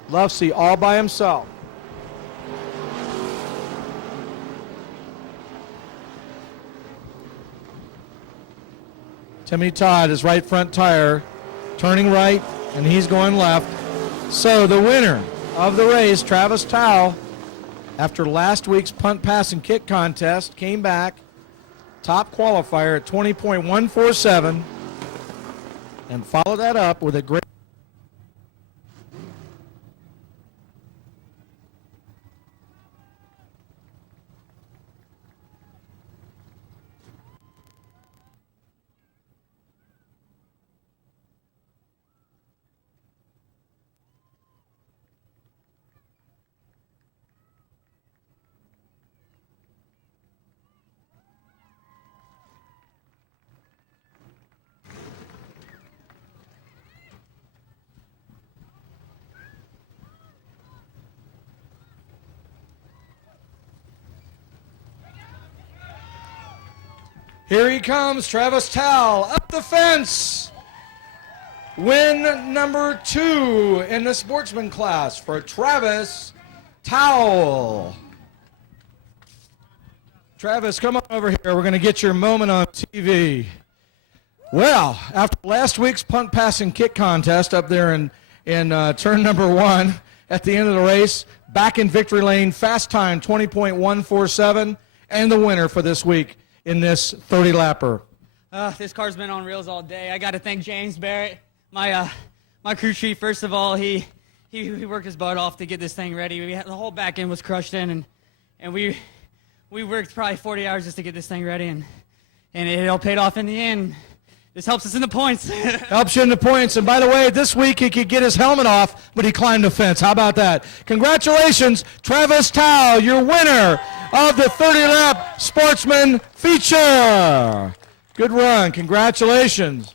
Lufsey all by himself. Timmy Todd, his right front tire, turning right, and he's going left. So the winner of the race, Travis Towle, after last week's punt, pass, and kick contest, came back, top qualifier at 20.147, and followed that up with a great Here he comes, Travis Towle, up the fence. Win number 2 in the Sportsman class for Travis Towle. Travis, come on over here. We're going to get your moment on TV. Well, after last week's punt, pass, and kick contest up there in turn number 1 at the end of the race, back in victory lane, fast time 20.147, and the winner for this week in this 30-lapper. This car's been on reels all day. I got to thank James Barrett, my crew chief. First of all, he worked his butt off to get this thing ready. The whole back end was crushed in, and we worked probably 40 hours just to get this thing ready, and it all paid off in the end. This helps us in the points. Helps you in the points. And by the way, this week he could get his helmet off, but he climbed the fence. How about that? Congratulations, Travis Towle, your winner of the 30-lap Sportsman feature. Good run. Congratulations.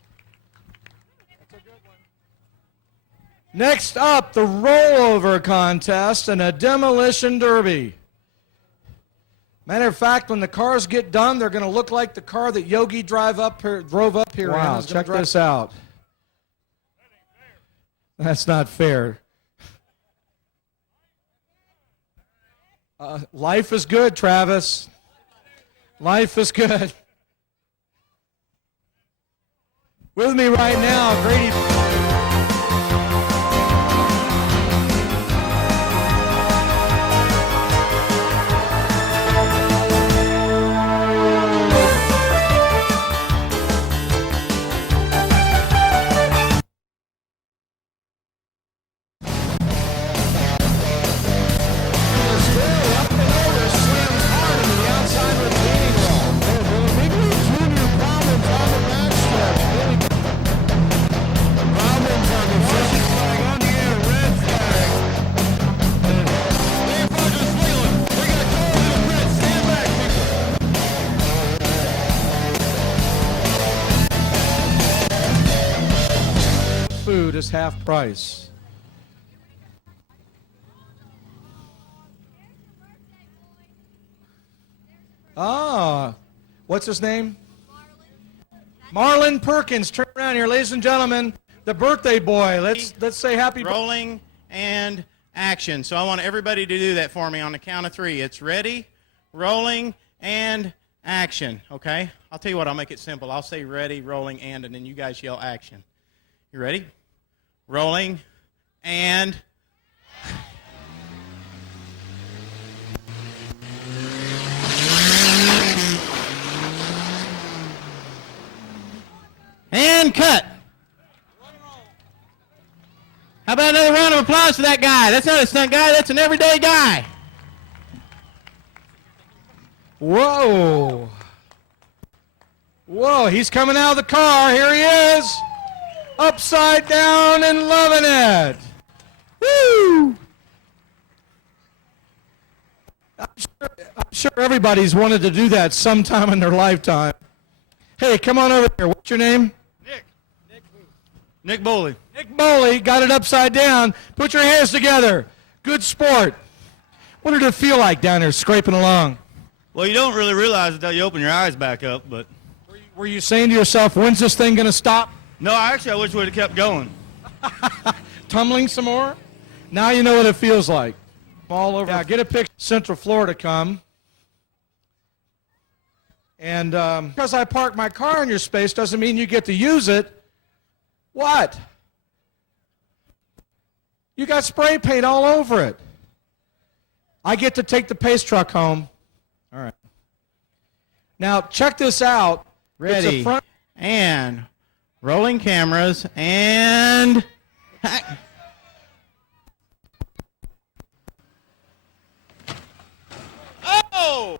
Next up, the Rollover Contest and a Demolition Derby. Matter of fact, when the cars get done, they're going to look like the car that Yogi drove up here. Wow, check this out. That's not fair. Life is good, Travis. Life is good. With me right now, Grady. half price. Ah, what's his name? Marlon Perkins. Turn around here, ladies and gentlemen. The birthday boy. Let's say happy birthday. Rolling and action. So I want everybody to do that for me on the count of 3. It's ready, rolling, and action. Okay? I'll tell you what, I'll make it simple. I'll say ready, rolling, and then you guys yell action. You ready? Rolling, and... And cut. How about another round of applause for that guy? That's not a stunt guy, that's an everyday guy. Whoa. Whoa, he's coming out of the car. Here he is. Upside down and loving it. Woo! I'm sure everybody's wanted to do that sometime in their lifetime. Hey, come on over here. What's your name? Nick Boley. Nick Boley got it upside down. Put your hands together. Good sport. What did it feel like down there scraping along? Well, you don't really realize it until you open your eyes back up, but... Were you saying to yourself, when's this thing going to stop? No, I wish we'd have kept going. Tumbling some more? Now you know what it feels like. All over. Yeah, get a picture. Central Florida come. And because I parked my car in your space doesn't mean you get to use it. What? You got spray paint all over it. I get to take the pace truck home. All right. Now, check this out. Ready. It's a front and rolling cameras and... Oh!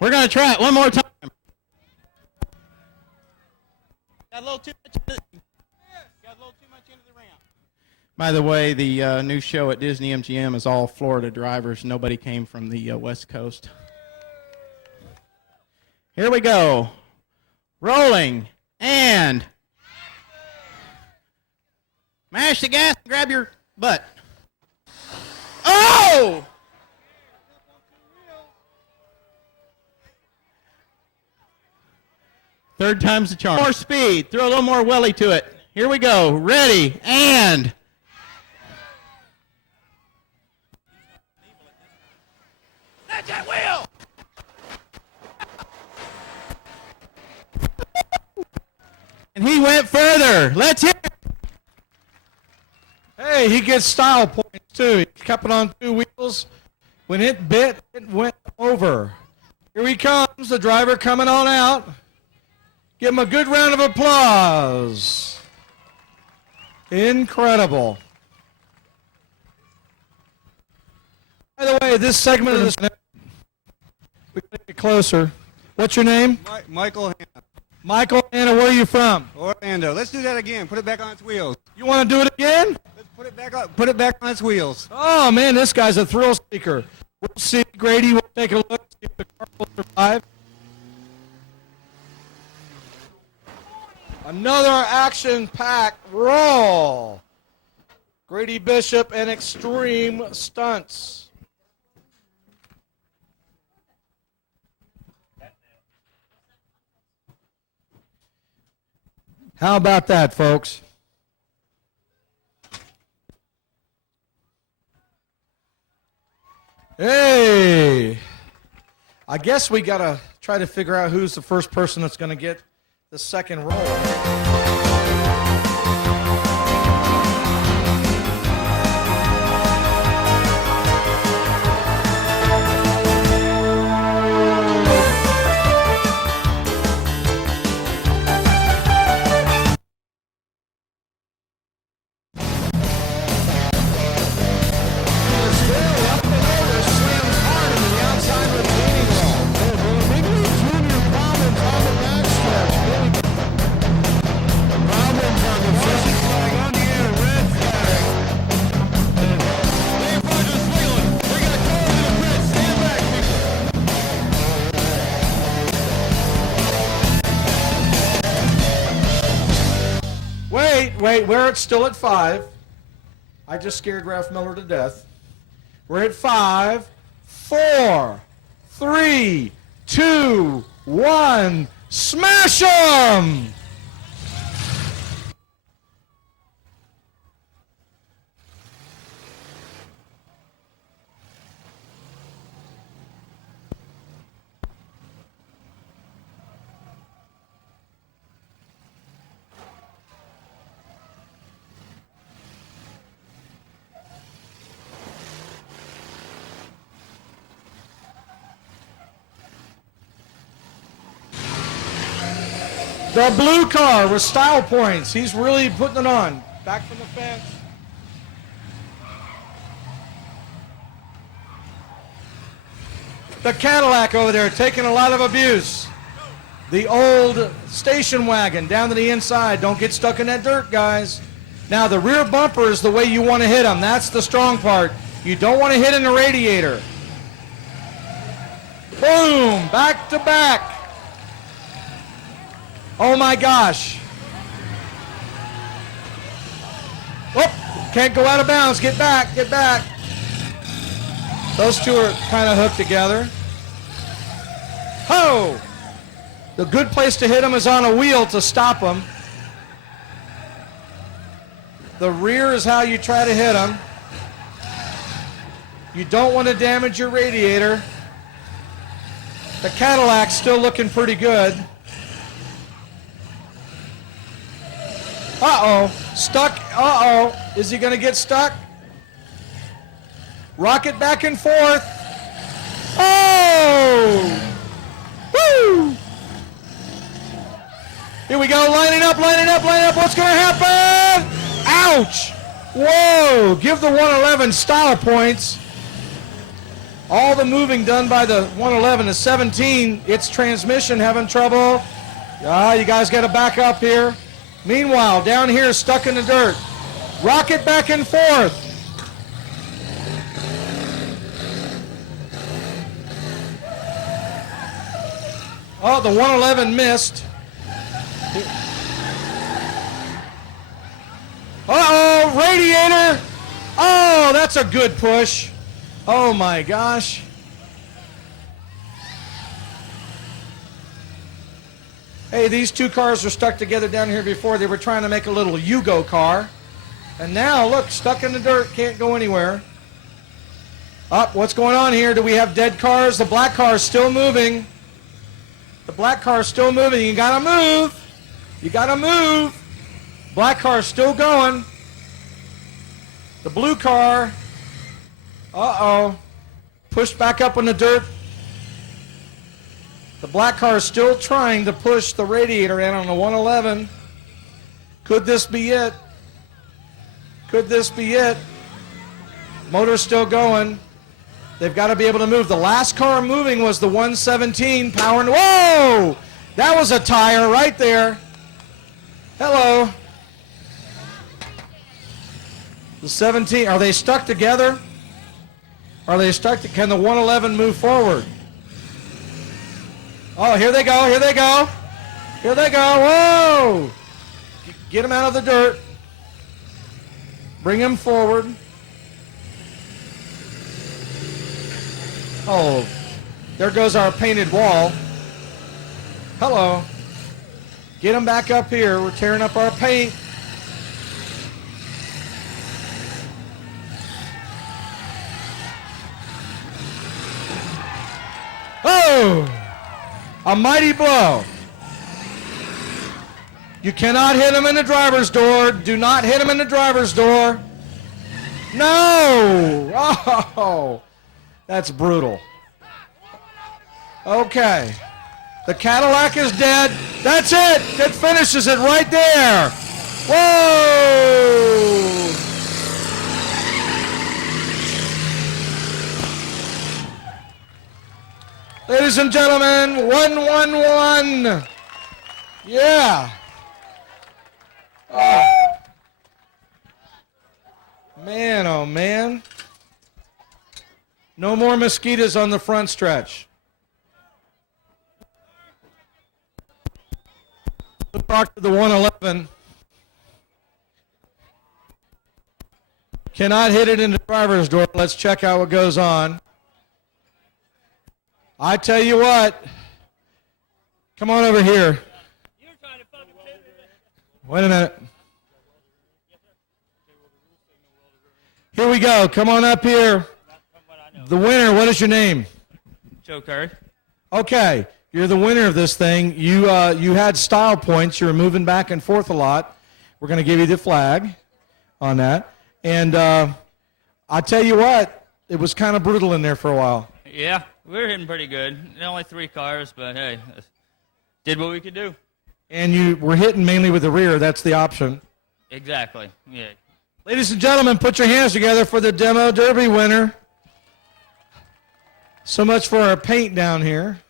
We're going to try it one more time. Got a little too much into the ramp. By the way, the new show at Disney MGM is all Florida drivers. Nobody came from the West Coast. Here we go. Rolling and mash the gas and grab your butt. Oh! Third time's the charm. More speed. Throw a little more welly to it. Here we go. Ready and... That's that wheel! And he went further. Let's hear it. Hey, he gets style points too. He kept it on 2 wheels. When it bit, it went over. Here he comes, the driver coming on out. Give him a good round of applause. Incredible. By the way, this segment of this, we can get closer. What's your name? Michael Hanna. Michael Hanna, where are you from? Orlando. Let's do that again. Put it back on its wheels. You want to do it again? Let's put it back up. Put it back on its wheels. Oh, man, this guy's a thrill seeker. We'll see. Grady, we'll take a look, see if the car will survive. Another action-packed roll. Grady Bishop and Extreme Stunts. How about that, folks? Hey! I guess we got to try to figure out who's the first person that's going to get the second roll. wait. We're still at 5. I just scared Ralph Miller to death. We're at 5, 4, 3, 2, 1. Smash 'em! The blue car with style points. He's really putting it on. Back from the fence. The Cadillac over there taking a lot of abuse. The old station wagon down to the inside. Don't get stuck in that dirt, guys. Now, the rear bumper is the way you want to hit them. That's the strong part. You don't want to hit in the radiator. Boom! Back to back. Oh my gosh. Oh, can't go out of bounds. Get back, get back. Those two are kind of hooked together. Ho! The good place to hit them is on a wheel to stop them. The rear is how you try to hit them. You don't want to damage your radiator. The Cadillac's still looking pretty good. Uh-oh, stuck, uh-oh. Is he gonna get stuck? Rocket back and forth. Oh! Woo! Here we go, lining up. What's gonna happen? Ouch! Whoa, give the 111 style points. All the moving done by the 111 is 17. Its transmission having trouble. You guys gotta back up here. Meanwhile, down here, stuck in the dirt. Rocket back and forth. Oh, the 111 missed. Uh-oh, radiator. Oh, that's a good push. Oh, my gosh. Hey, these two cars were stuck together down here before. They were trying to make a little Yugo car. And now, look, stuck in the dirt, can't go anywhere. What's going on here? Do we have dead cars? The black car is still moving. The black car is still moving. You gotta move. You gotta move. Black car is still going. The blue car, uh-oh, pushed back up in the dirt. The black car is still trying to push the radiator in on the 111. Could this be it? Could this be it? Motor's still going. They've got to be able to move. The last car moving was the 117 powering. Whoa! That was a tire right there. Hello. The 17, are they stuck together? Are they stuck? Can the 111 move forward? Oh, here they go, here they go. Here they go, whoa! Get them out of the dirt. Bring them forward. Oh, there goes our painted wall. Hello. Get them back up here. We're tearing up our paint. Oh! A mighty blow. You cannot hit him in the driver's door. Do not hit him in the driver's door. No! Oh! That's brutal. Okay. The Cadillac is dead. That's it. It finishes it right there. Whoa! Ladies and gentlemen, 111. Yeah. Oh. Man, oh man. No more mosquitoes on the front stretch. Let's talk to the 111. Cannot hit it in the driver's door. Let's check out what goes on. I tell you what. Come on over here. Wait a minute. Here we go. Come on up here. The winner, what is your name? Joe Curry. Okay, you're the winner of this thing. You had style points. You were moving back and forth a lot. We're going to give you the flag on that. And I tell you what, it was kind of brutal in there for a while. Yeah, we were hitting pretty good. Only 3 cars, but hey, did what we could do. And you were hitting mainly with the rear. That's the option. Exactly, yeah. Ladies and gentlemen, put your hands together for the Demo Derby winner. So much for our paint down here.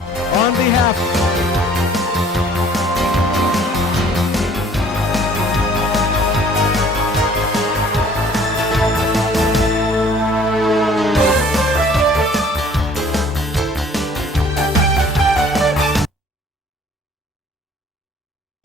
On behalf